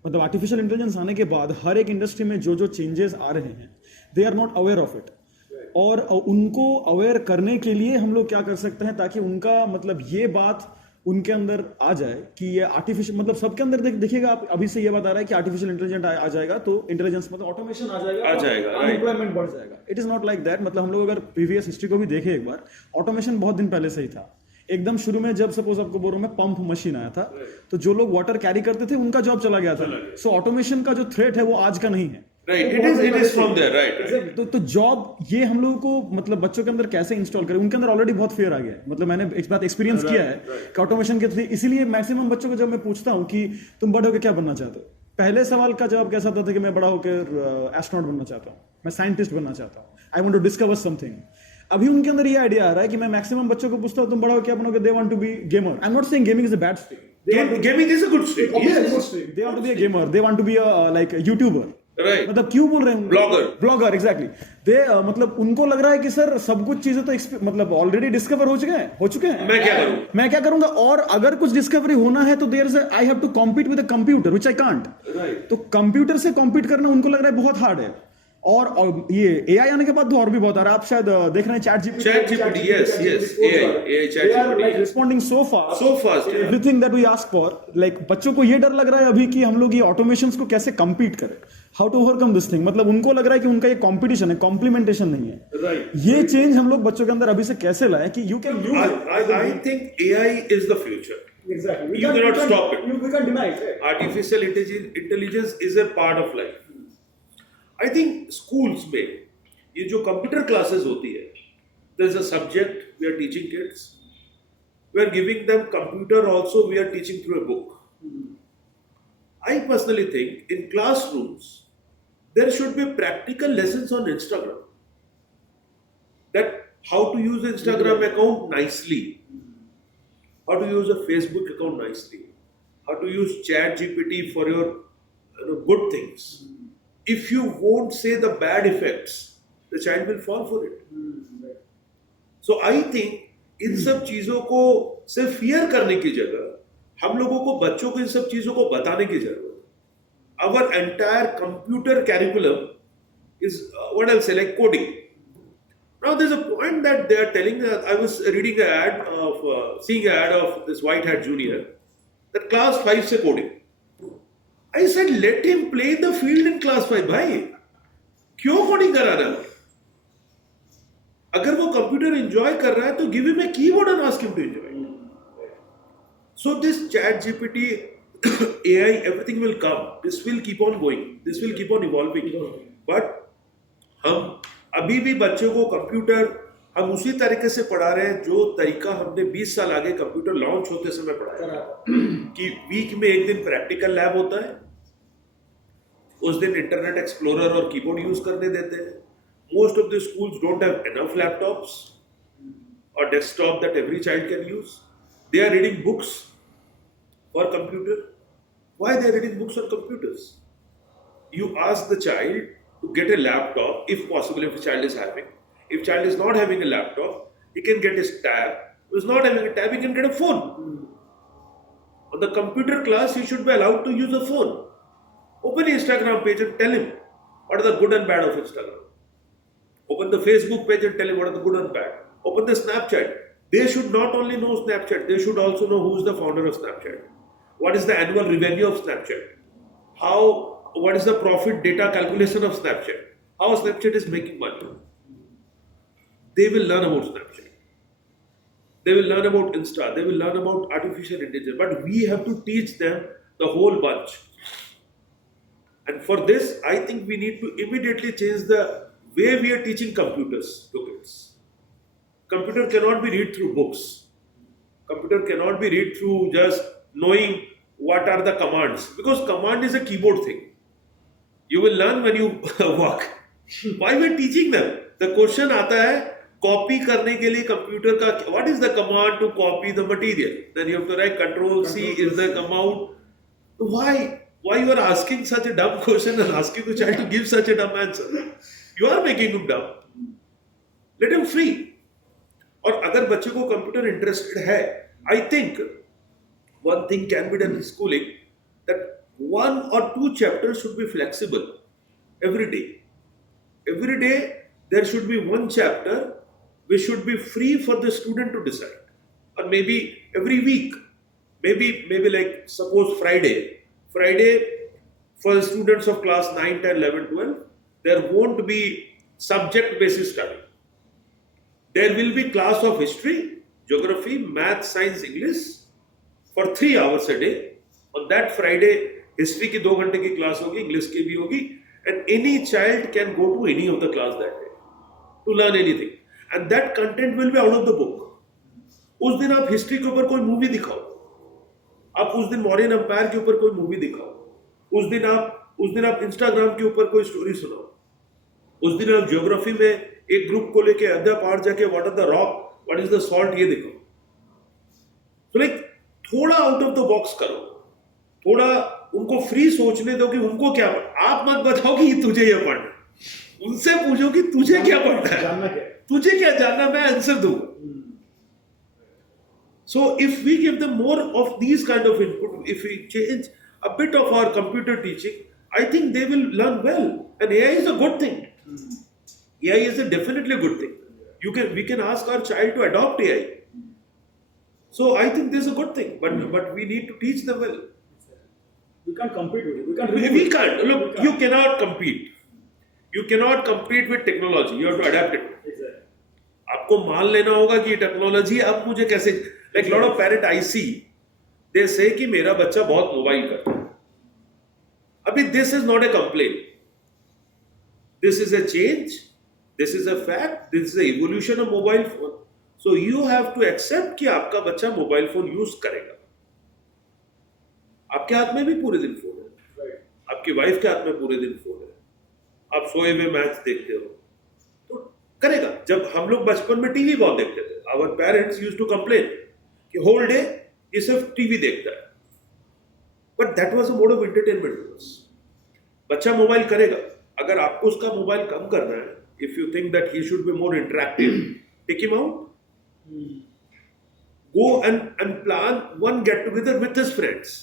मतलब आर्टिफिशियल इंटेलिजेंस आने के बाद हर एक इंडस्ट्री में जो जो चेंजेस आ रहे हैं, they are not aware of it. और उनको अवेयर करने के लिए हम लोग क्या कर सकते हैं ताकि उनका मतलब ये बात उनके अंदर आ जाए कि ये आर्टिफिशियल मतलब सबके अंदर देखिएगा आप अभी से ये बात आ रहा है कि आर्टिफिशियल इंटेलिजेंस आ जाएगा तो इंटेलिजेंस मतलब ऑटोमेशन आ जाएगा, अनएम्प्लॉयमेंट बढ़ जाएगा. It is not like that. मतलब हम लोग अगर प्रीवियस हिस्ट्री को भी देखें एक बार, ऑटोमेशन बहुत दिन पहले से ही था. एकदम शुरू में जब सपोज आपको बोल रहा हूं मैं, पंप मशीन आया था, तो जो लोग वाटर कैरी करते थे उनका जॉब चला गया था. सो ऑटोमेशन का जो थ्रेट है वो आज का नहीं है. Right. It is from there. Right. तो जॉब ये हम लोगों को मतलब बच्चों के अंदर कैसे इंस्टॉल करें, उनके अंदर ऑलरेडी बहुत फियर आ गया है. मतलब मैंने एक बात एक्सपीरियंस किया है कि ऑटोमेशन के थ्रू, इसीलिए मैक्सिमम बच्चों को जब मैं पूछता हूँ कि तुम बड़े होकर क्या बनना चाहते हो, पहले सवाल का जवाब कैसा था कि मैं बड़ा होकर एस्ट्रोनॉट बनना चाहता हूँ, मैं साइंटिस्ट बनना चाहता हूँ, I want to discover something. अभी उनके अंदर ये आइडिया आ रहा है कि मैं मैक्सिमम बच्चों को पूछता हूँ तुम बड़ा हो क्या बनोगे, they want to be gamer. I am not saying gaming is a bad stream. Gaming is a good stream. They want to be a gamer, they want to be a like a YouTuber. Right. मतलब क्यों बोल रहे हैं blogger exactly. दे मतलब उनको लग रहा है कि सर सब कुछ चीजें तो मतलब ऑलरेडी डिस्कवर हो चुके हैं. मैं क्या करूंगा, और अगर कुछ डिस्कवरी होना है तो there is I have to compete with a computer which I can't. तो कंप्यूटर से कॉम्पीट करना उनको लग रहा है बहुत हार्ड है. और ये एआई आने के बाद तो और भी बहुत आ रहा है. आप शायद देख रहे हैं chat GPT. yes AI chat GPT responding so fast everything that we ask for. Like बच्चों को ये डर लग रहा है अभी कि हम लोग ये ऑटोमेशंस को कैसे कम्पीट करें, how to overcome this thing. मतलब उनको लग रहा है कि उनका ये कॉम्पिटिशन है, कॉम्प्लीमेंटेशन नहीं है. Right. ये चेंज हम लोग बच्चों के अंदर अभी से कैसे लाए कि you can use. I think AI is the future. Exactly. You cannot stop it. We can't deny it. Right? Artificial intelligence is a part of life. I think schools में ये जो कंप्यूटर क्लासेस होती है, there is a subject we are teaching kids. We are giving them computer also. We are teaching through a book. I personally think in classrooms there should be practical lessons on Instagram. That how to use Instagram account nicely, how to use a Facebook account nicely, how to use Chat GPT for your good things. If you won't say the bad effects, the child will fall for it. So I think इन सब चीजों को सिर्फ fear करने की जगह हम लोगों को बच्चों को इन सब चीजों को बताने की जरूरत है. Our entire computer curriculum is what I'll say like coding. Now there's a point that they are telling. I was reading an ad of seeing an ad of this white hat junior that class 5 से coding. I said let him play the field in class 5 भाई, क्यों coding करा रहा है? अगर वो computer enjoy कर रहा है तो give him a keyboard and ask him to enjoy. So this chat GPT AI everything will come. This will keep on going. This will keep on evolving. But हम अभी भी बच्चों को कंप्यूटर हम उसी तरीके से पढ़ा रहे हैं जो तरीका हमने 20 साल आगे कंप्यूटर लॉन्च होते समय पढ़ाया कि वीक में एक दिन प्रैक्टिकल लैब होता है, उस दिन इंटरनेट एक्सप्लोरर और कीबोर्ड यूज करने देते हैं. Most of the schools don't have enough laptops. or desktop that every child can use. They are reading books for computer. Why they are reading books on computers? You ask the child to get a laptop, if possible, if the child is having. If child is not having a laptop, he can get his tab. If he is not having a tab, he can get a phone. On the computer class, he should be allowed to use a phone. Open the Instagram page and tell him what are the good and bad of Instagram. Open the Facebook page and tell him what are the good and bad. Open the Snapchat. They should not only know Snapchat, they should also know who is the founder of Snapchat. What is the annual revenue of Snapchat? What is the profit data calculation of Snapchat? How Snapchat is making money? They will learn about Snapchat. They will learn about Insta. They will learn about artificial intelligence. But we have to teach them the whole bunch. And for this, I think we need to immediately change the way we are teaching computers to kids. Computer cannot be read through books. Computer cannot be read through just knowing what are the commands. Because command is a keyboard thing. You will learn when you walk. Why we are teaching them? The question आता है copy करने के लिए computer का what is the command to copy the material? Then you have to write Control C is the command. Why? Why you are asking such a dumb question and asking the child to give such a dumb answer? You are making him dumb. Let him free. और अगर बच्चे को computer interested है, I think one thing can be done in schooling that 1 or 2 chapters should be flexible every day. Every day there should be 1 chapter which should be free for the student to decide. Or maybe every week, maybe like suppose Friday for the students of class 9, 10, 11, 12, there won't be subject basis study. There will be class of history, geography, math, science, English for 3 hours a day. On that Friday, history की 2 घंटे की class होगी, English की भी होगी, and any child can go to any of the class that day to learn anything. And that content will be out of the book. उस दिन आप history के ऊपर कोई movie दिखाओ, आप उस दिन मॉरियन एम्पायर के ऊपर कोई movie दिखाओ, उस दिन आप Instagram के ऊपर कोई story सुनाओ, उस दिन आप geography में एक ग्रुप को लेके अयोध्या पहाड़ जाके what are the rock, what is the salt, ये देखो. तो लाइक थोड़ा आउट ऑफ द बॉक्स करो, थोड़ा उनको फ्री सोचने दो कि उनको क्या पढ़ना. आप मत बताओ कि तुझे ये पढ़ना, उनसे पूछो कि तुझे क्या पढ़ना है, तुझे क्या जानना, मैं आंसर दूंगा. So if we give them more of these kind of input, if we change a bit of our computer teaching, I think they will learn well. And AI is a good thing. AI is definitely a good thing. We can ask our child to adopt AI. So I think this is a good thing, but we need to teach them well. We can't compete with it. We can't. Look, you cannot compete. You cannot compete with technology. You have to adapt it. Exactly. आपको मान लेना होगा कि technology अब मुझे कैसे, like lot of parent I see, they say कि मेरा बच्चा बहुत मोबाइल करता है. अभी this is not a complaint. This is a change. This is a fact. This is the evolution of mobile phone. So you have to accept कि आपका बच्चा मोबाइल फोन यूज करेगा. आपके हाथ में भी पूरे दिन फोन है, आपकी वाइफ के हाथ में पूरे दिन फोन है, आप सोए हुए मैच देखते हो तो करेगा. जब हम लोग बचपन में टीवी बहुत देखते थे, our parents used to complain कि होल डे ये सिर्फ टीवी देखता है, but that was a mode of entertainment to us. बच्चा मोबाइल करेगा. अगर आपको उसका मोबाइल कम करना है, if you think that he should be more interactive, take him out. Go and plan one get together with his friends.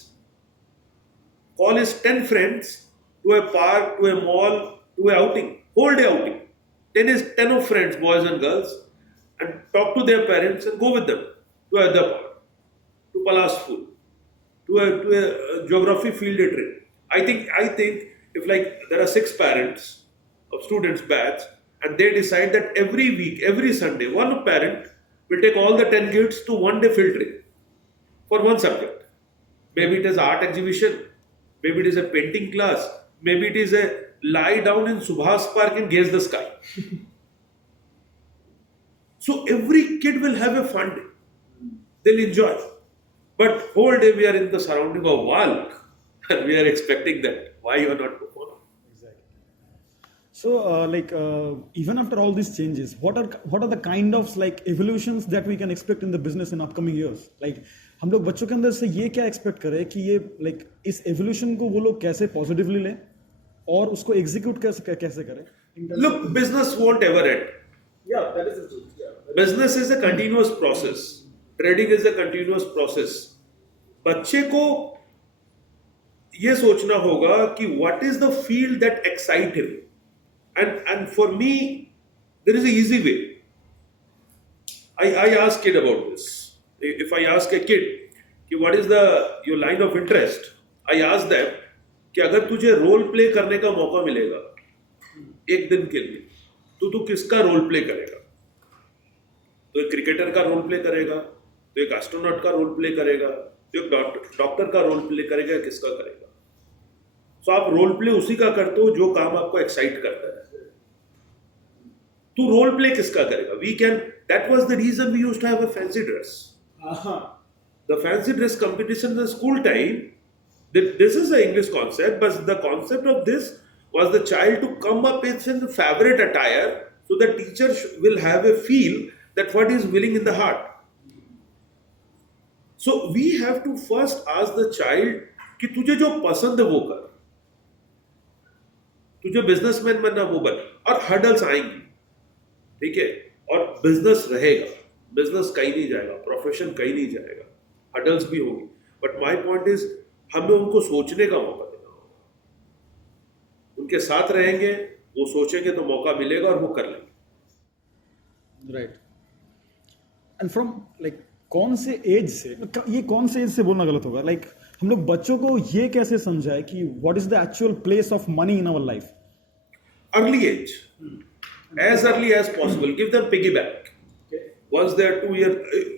Call his 10 friends to a park, to a mall, to a outing, whole day outing. 10 of friends, boys and girls, and talk to their parents and go with them to a park, to Palace School, to a geography field day trip. I think if like there are 6 parents of students batch, and they decide that every week, every Sunday, one parent will take all the 10 kids to one day field trip for one subject. Maybe it is art exhibition, maybe it is a painting class, maybe it is a lie down in Subhas Park and gaze the sky. So every kid will have a fun day. They'll enjoy. But whole day we are in the surrounding of work and we are expecting that. Why you are not performing? So, even after all these changes, what are the kind of like evolutions that we can expect in the business in upcoming years? Like, हम लोग बच्चों के अंदर से ये क्या expect करें कि ये like इस evolution को वो लोग कैसे positively लें और उसको execute कैसे करें? Look, business won't ever end. Yeah, that is the truth. Yeah. Business is a continuous process. Trading is a continuous process. बच्चे को ये सोचना होगा कि what is the field that excites him. And for me, there is an easy way. I ask kid about this. If I ask a kid, what is your line of interest? I ask them कि अगर तुझे role play करने का मौका मिलेगा एक दिन के लिए, तो तू किसका रोल प्ले करेगा? तो एक क्रिकेटर का रोल प्ले करेगा, तो एक एस्ट्रोनॉट का रोल प्ले करेगा, तो एक डॉक्टर का रोल प्ले करेगा, किसका करेगा? तो आप रोल प्ले उसी का करते हो जो काम आपको एक्साइट करता है. तू रोल प्ले किसका करेगा? We can. That was the reason we used to have a fancy dress. The fancy dress competition in the school time. This is an English concept, but the concept of this was the child to come up with his favorite attire, so the teacher will have a feel that what is willing in the heart. So we have to first ask the child कि तुझे जो पसंद है वो कर, तुझे businessman बनना वो बन, और हर्डल्स आएंगी, ठीक है, और बिजनेस रहेगा, बिजनेस कहीं नहीं जाएगा, प्रोफेशन कहीं नहीं जाएगा, हर्डल्स भी होंगी, बट माय पॉइंट इज हमें उनको सोचने का मौका देना होगा, उनके साथ रहेंगे, वो सोचेंगे तो मौका मिलेगा और वो कर लेंगे. राइट. एंड फ्रॉम लाइक कौन से एज से, ये कौन से एज से बोलना गलत होगा, लाइक हम लोग बच्चों को ये कैसे समझाए कि what is the actual place of money in our life? Early age, as early as possible, give them piggy bank. Once they are 2 years,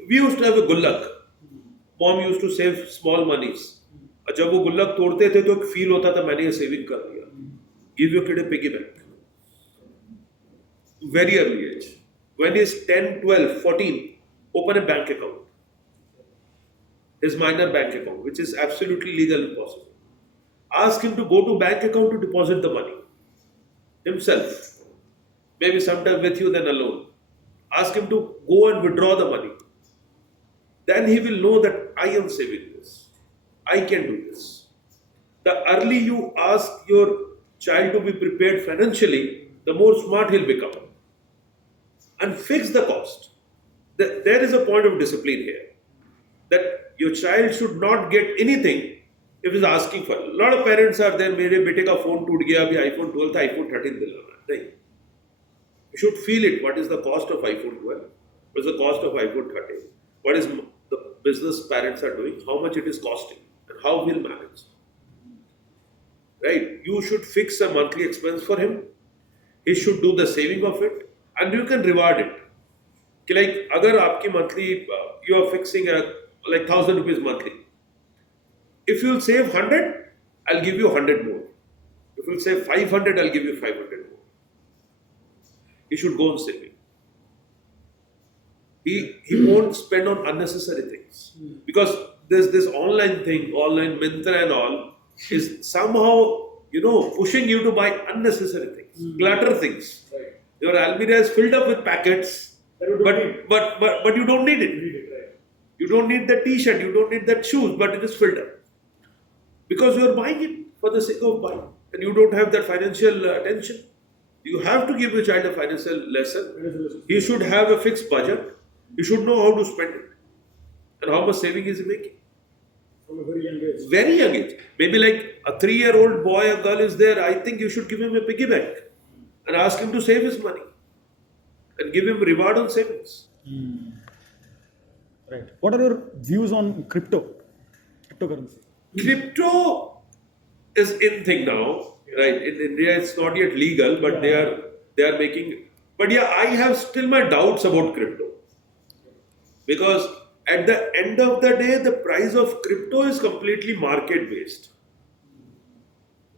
we used to have a gullak. Mom used to save small monies. जब वो गुल्लक तोड़ते थे तो एक feel होता था मैंने ये सेविंग कर लिया. Give your kid a piggy bank. Very early age. When he's 10, 12, 14, open a bank account. His minor bank account, which is absolutely legal and possible. Ask him to go to bank account to deposit the money himself. Maybe sometime with you, then alone. Ask him to go and withdraw the money. Then he will know that I am saving this. I can do this. The early you ask your child to be prepared financially, the more smart he'll become. And fix the cost. There is a point of discipline here. That your child should not get anything if he's asking for it. A lot of parents are there, मेरे बेटे का phone टूट गया, अभी iPhone 12 था, iPhone 13 दिलाना है. नहीं. You should feel it. What is the cost of iPhone 12? What is the cost of iPhone 13? What is the business parents are doing? How much it is costing? And how we'll manage? Right? You should fix a monthly expense for him. He should do the saving of it. And you can reward it. कि like अगर आपकी monthly, you are fixing like 1,000 rupees monthly. If you'll save 100, I'll give you 100 more. If you'll save 500, I'll give you 500 more. He should go on saving. He won't spend on unnecessary things. Because there's this online thing, online Myntra and all, is somehow, pushing you to buy unnecessary things, clutter things. Right. Your almirah is filled up with packets, but you don't need it. You don't need that t-shirt, you don't need that shoes, but it is filled up. Because you are buying it for the sake of buying. And you don't have that financial attention. You have to give your child a financial lesson. He should have a fixed budget. He should know how to spend it. And how much saving is he making. From a very young age. Very young age. Maybe like a 3-year-old boy or girl is there, I think you should give him a piggy bank. And ask him to save his money. And give him reward on savings. Right. What are your views on cryptocurrency? Crypto is in thing now, right? In India, it's not yet legal, but they are making. But yeah, I have still my doubts about crypto because at the end of the day, the price of crypto is completely market based,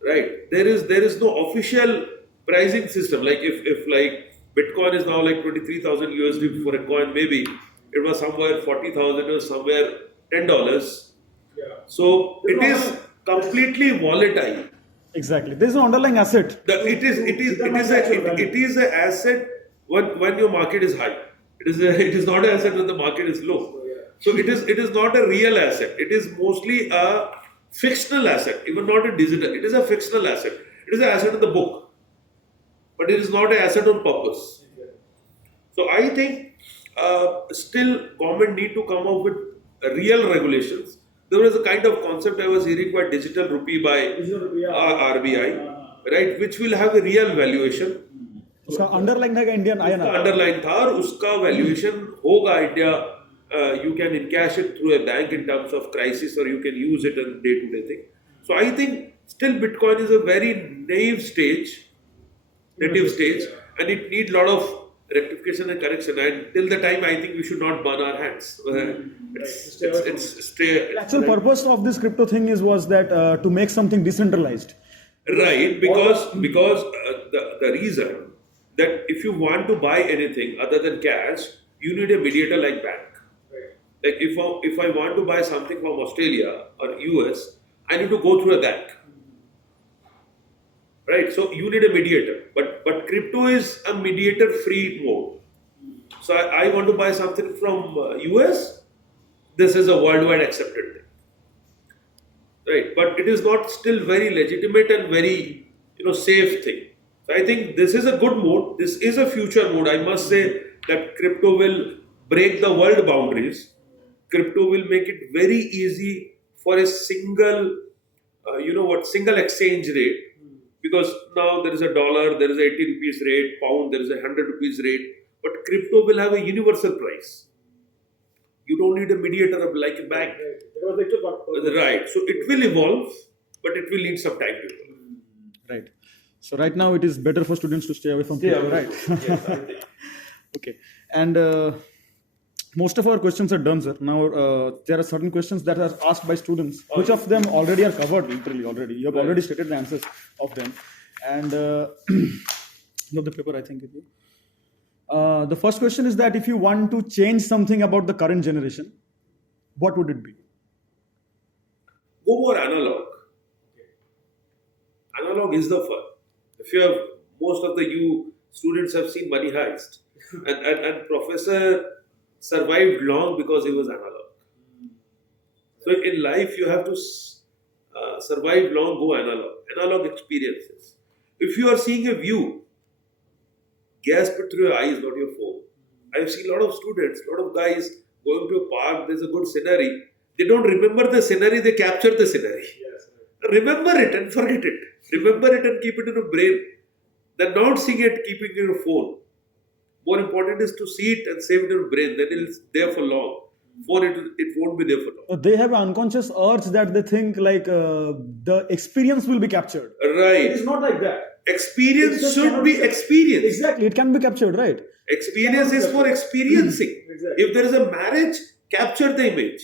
right? There is no official pricing system. Like if like Bitcoin is now like 23,000 USD for a coin, maybe it was somewhere 40,000 or somewhere $10. Yeah. So it is completely volatile. Exactly. There's no underlying asset. It is an asset when your market is high. It is not an asset when the market is low. So it is not a real asset. It is mostly a fictional asset, even not a digital. It is a fictional asset. It is an asset in the book, but it is not an asset on purpose. So I think still government need to come up with real regulations. There was a kind of concept I was hearing by digital rupee by RBI, right, which will have a real valuation. उसका underlying था Indian INR. उसका underlying था और उसका valuation होगा India. You can encash it through a bank in terms of crisis, or you can use it in day-to-day thing. So I think still Bitcoin is a very native stage, and it needs a lot of rectification and correction. And till the time, I think we should not burn our hands. The actual purpose of this crypto thing was that to make something decentralized. Right, because the reason that if you want to buy anything other than cash, you need a mediator like bank. Like if I want to buy something from Australia or US, I need to go through a bank. Right, so you need a mediator, but crypto is a mediator-free mode. So I want to buy something from US. This is a worldwide accepted thing, right? But it is not still very legitimate and very safe thing. So I think this is a good mode. This is a future mode. I must say that crypto will break the world boundaries. Crypto will make it very easy for a single, single exchange rate. Because now there is a dollar, there is a 80 rupees rate, pound, there is a 100 rupees rate. But crypto will have a universal price. You don't need a mediator like a bank. Right. So it will evolve, but it will need some time to evolve. Right. So right now it is better for students to stay away from crypto, right? Yes, I think. Okay. And most of our questions are done, sir. Now there are certain questions that are asked by students, which of them already are covered, literally already. You have already stated the answers of them. And you have the paper, I think, with you. The first question is that if you want to change something about the current generation, what would it be? Go more analog. Analog is the fun. If you have, most of the you students have seen Money Heist, and Professor survived long because he was analog. So in life you have to survive long, go analog experiences. If you are seeing a view, gasp it through your eyes, not your phone. I've seen a lot of students, a lot of guys going to a park, there's a good scenery. They don't remember the scenery, they capture the scenery. Yes, remember it and forget it. Remember it and keep it in your brain. Then not seeing it, keeping it in your phone. More important is to see it and save it in your brain. Then it's there for long. For it won't be there for long. They have an unconscious urge that they think like the experience will be captured. Right. It is not like that. Experience should be experienced. Exactly. It can be captured, right? Experience is for experiencing. Exactly. If there is a marriage, capture the image.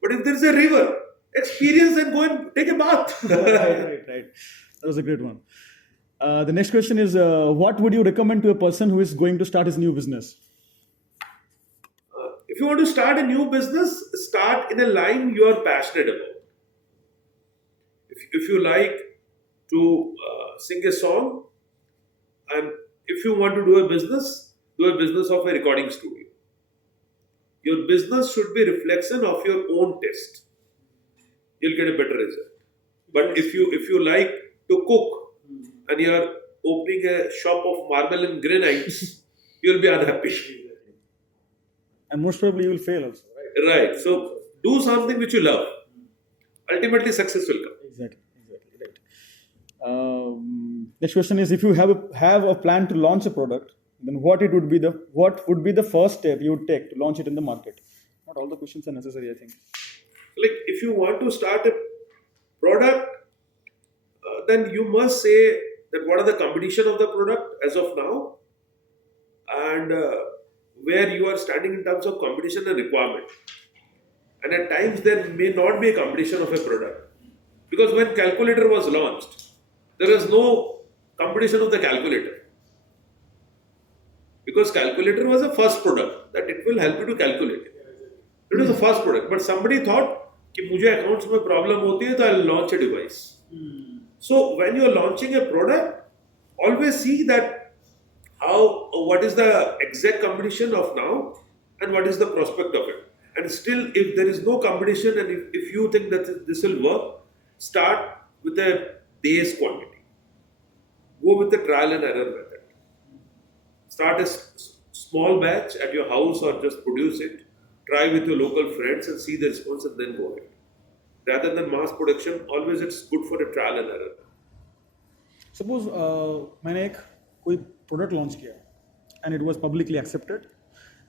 But if there is a river, experience and go and take a bath. Right. That was a great one. The next question is, what would you recommend to a person who is going to start his new business? If you want to start a new business, start in a line you are passionate about. If you like to sing a song, and if you want to do a business of a recording studio. Your business should be a reflection of your own taste. You'll get a better result. But if you like to cook and you are opening a shop of marble and granites, you'll be unhappy. And most probably you will fail also, right? Right. So do something which you love. Ultimately, success will come. Exactly. Right. Next question is: if you have a plan to launch a product, then what would be the first step you would take to launch it in the market? Not all the questions are necessary, I think. Like if you want to start a product, then you must say that what are the competition of the product as of now, and where you are standing in terms of competition and requirement. And at times there may not be a competition of a product, because when calculator was launched, there was no competition of the calculator. Because calculator was a first product that it will help you to calculate. It was the first product, but somebody thought कि मुझे accounts में problem होती है तो I'll launch a device. So when you're launching a product, always see that what is the exact competition of now and what is the prospect of it. And still, if there is no competition and if you think that this will work, start with a base quantity. Go with the trial and error method. Start a small batch at your house or just produce it. Try with your local friends and see the response and then go ahead. Rather than mass production, always it's good for a trial and error. Suppose मैंने एक कोई product launch किया and it was publicly accepted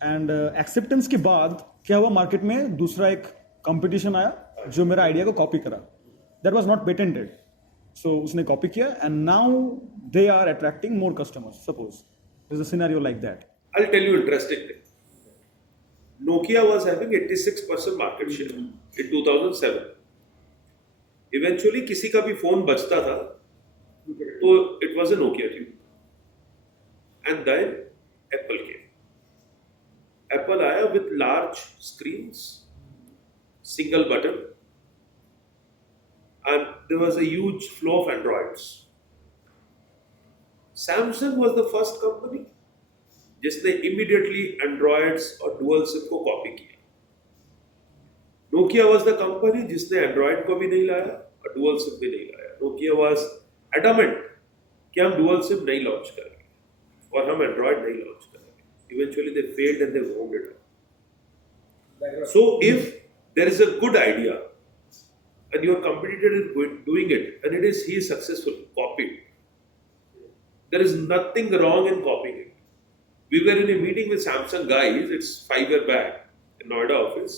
and acceptance के बाद क्या हुआ market में दूसरा एक कंपटीशन आया जो मेरा आइडिया को कॉपी करा that was not patented so उसने कॉपी किया and now they are attracting more customers suppose there is a scenario like that I'll tell you interesting thing. Nokia was having 86% market share in 2007. Eventually किसी का भी phone बचता था तो it was a Nokia tube. And then Apple came. Apple आया with large screens, single button, and there was a huge flow of Androids. Samsung was the first company जिसने immediately Androids और dual SIM को copy किया. Nokia was the company जिसने Android को भी नहीं लाया और dual SIM भी नहीं लाया. Nokia was adamant कि हम dual SIM नहीं लॉन्च करेंगे और हम Android नहीं लॉन्च करेंगे. Eventually they failed and they wound it up. So if there is a good idea and your competitor is doing it and he is successful, copy it. There is nothing wrong in copying it. We were in a meeting with Samsung guys, it's 5 years back in Noida office.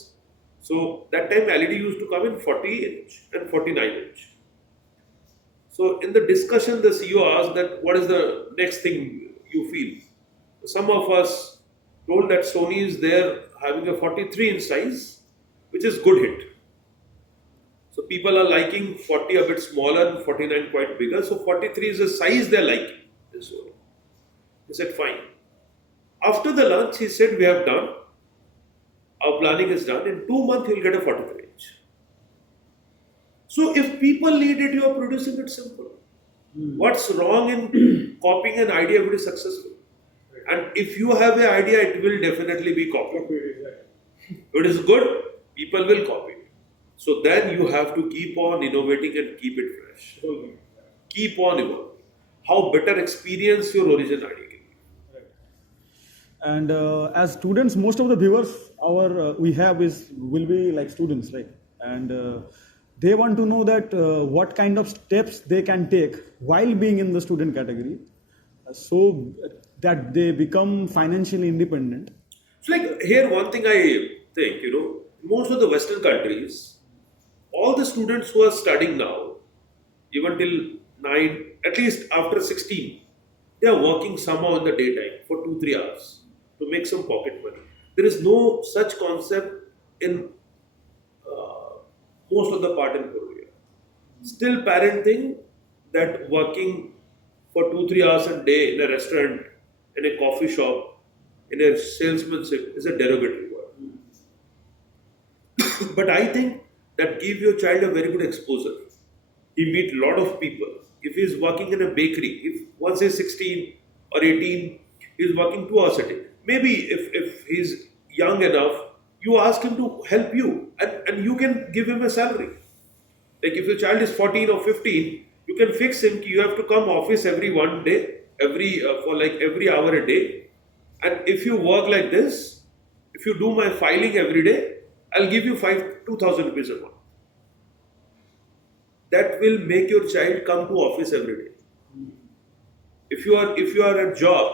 So that time LED used to come in 40-inch and 49-inch. So in the discussion, the CEO asked that what is the next thing you feel? Some of us told that Sony is there having a 43-inch size, which is good hit. So people are liking 40 a bit smaller and 49 quite bigger. So 43 is the size they're liking. Sony. He said, fine. After the lunch, he said, we have done. Our planning is done. In 2 months, you'll get a 43-inch. So if people need it, you are producing it simple. What's wrong in copying an idea if it is successful? And if you have an idea, it will definitely be copied. If it is good, people will copy it. So then you have to keep on innovating and keep it fresh. Keep on evolving. How better experience your origin idea can be. And as students, most of the viewers we have will be like students, right? And they want to know that what kind of steps they can take while being in the student category, so that they become financially independent. So like here, one thing I think, most of the Western countries, all the students who are studying now, even till 9, at least after 16, they are working somehow in the daytime for 2-3 hours. To make some pocket money. There is no such concept in most of the part in Purulia. Still parent think that working for 2-3 hours a day in a restaurant, in a coffee shop, in a salesmanship is a derogatory word. But I think that give your child a very good exposure. He meet a lot of people. If he is working in a bakery, if once he is 16 or 18, he is working 2 hours a day. Maybe if he's young enough, you ask him to help you and you can give him a salary. Like if your child is 14 or 15, you can fix him. You have to come office every one day, for like every hour a day. And if you work like this, if you do my filing every day, I'll give you 2,000 rupees a month. That will make your child come to office every day. If you are at job,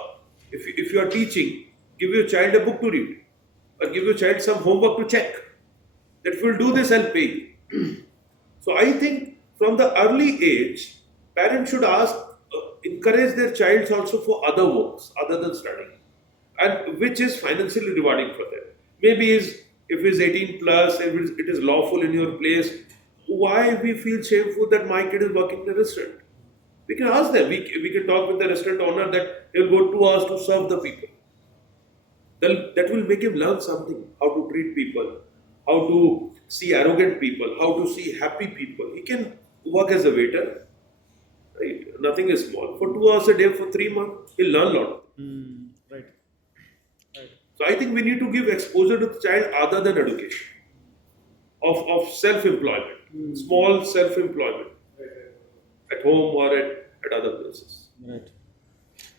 if you are teaching, give your child a book to read or give your child some homework to check. That if you will do this, I'll pay you. So I think from the early age, parents should encourage their child also for other works other than studying, and which is financially rewarding for them. Maybe if he's 18 plus, if it is lawful in your place, why we feel shameful that my kid is working in a restaurant? We can ask them. We can talk with the restaurant owner that he'll go 2 hours to serve the people. That will make him learn something, how to treat people, how to see arrogant people, how to see happy people. He can work as a waiter. Right? Nothing is small. For 2 hours a day for 3 months, he'll learn a lot. Right. So I think we need to give exposure to the child other than education, of self-employment, small self-employment at home or at other places. Right.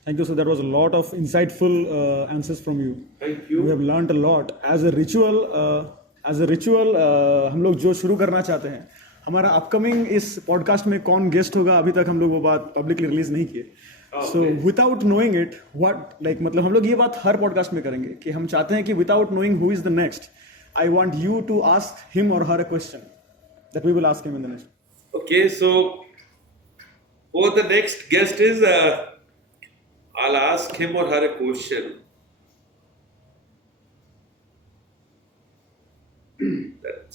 Thank you. So that was a lot of insightful answers from you. Thank We you. have learned a lot. As a ritual, हम लोग जो शुरू करना चाहते हैं, हमारा upcoming इस podcast में कौन गेस्ट होगा अभी तक हम लोग वो बात पब्लिकली रिलीज नहीं किए. So without knowing it what like मतलब हम लोग ये बात हर पॉडकास्ट में करेंगे कि हम चाहते हैं कि without knowing who is the next, I want you to ask him और हर a question that we will ask him in the next. Okay, so who the next guest is, I'll ask him or her a question.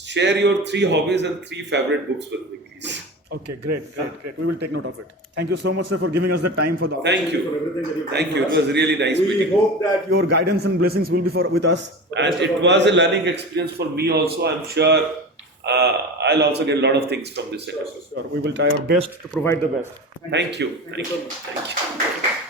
Share your 3 hobbies and 3 favorite books with me, please. Okay, great. We will take note of it. Thank you so much, sir, for giving us the time for the Thank you. for everything that you've Thank done you. for It us. was really nice We meeting you. hope that your guidance and blessings will be with us. And it was a learning experience for me also. I'm sure I'll also get a lot of things from this. Sure. We will try our best to provide the best. Thank you. Thank you. Thank you.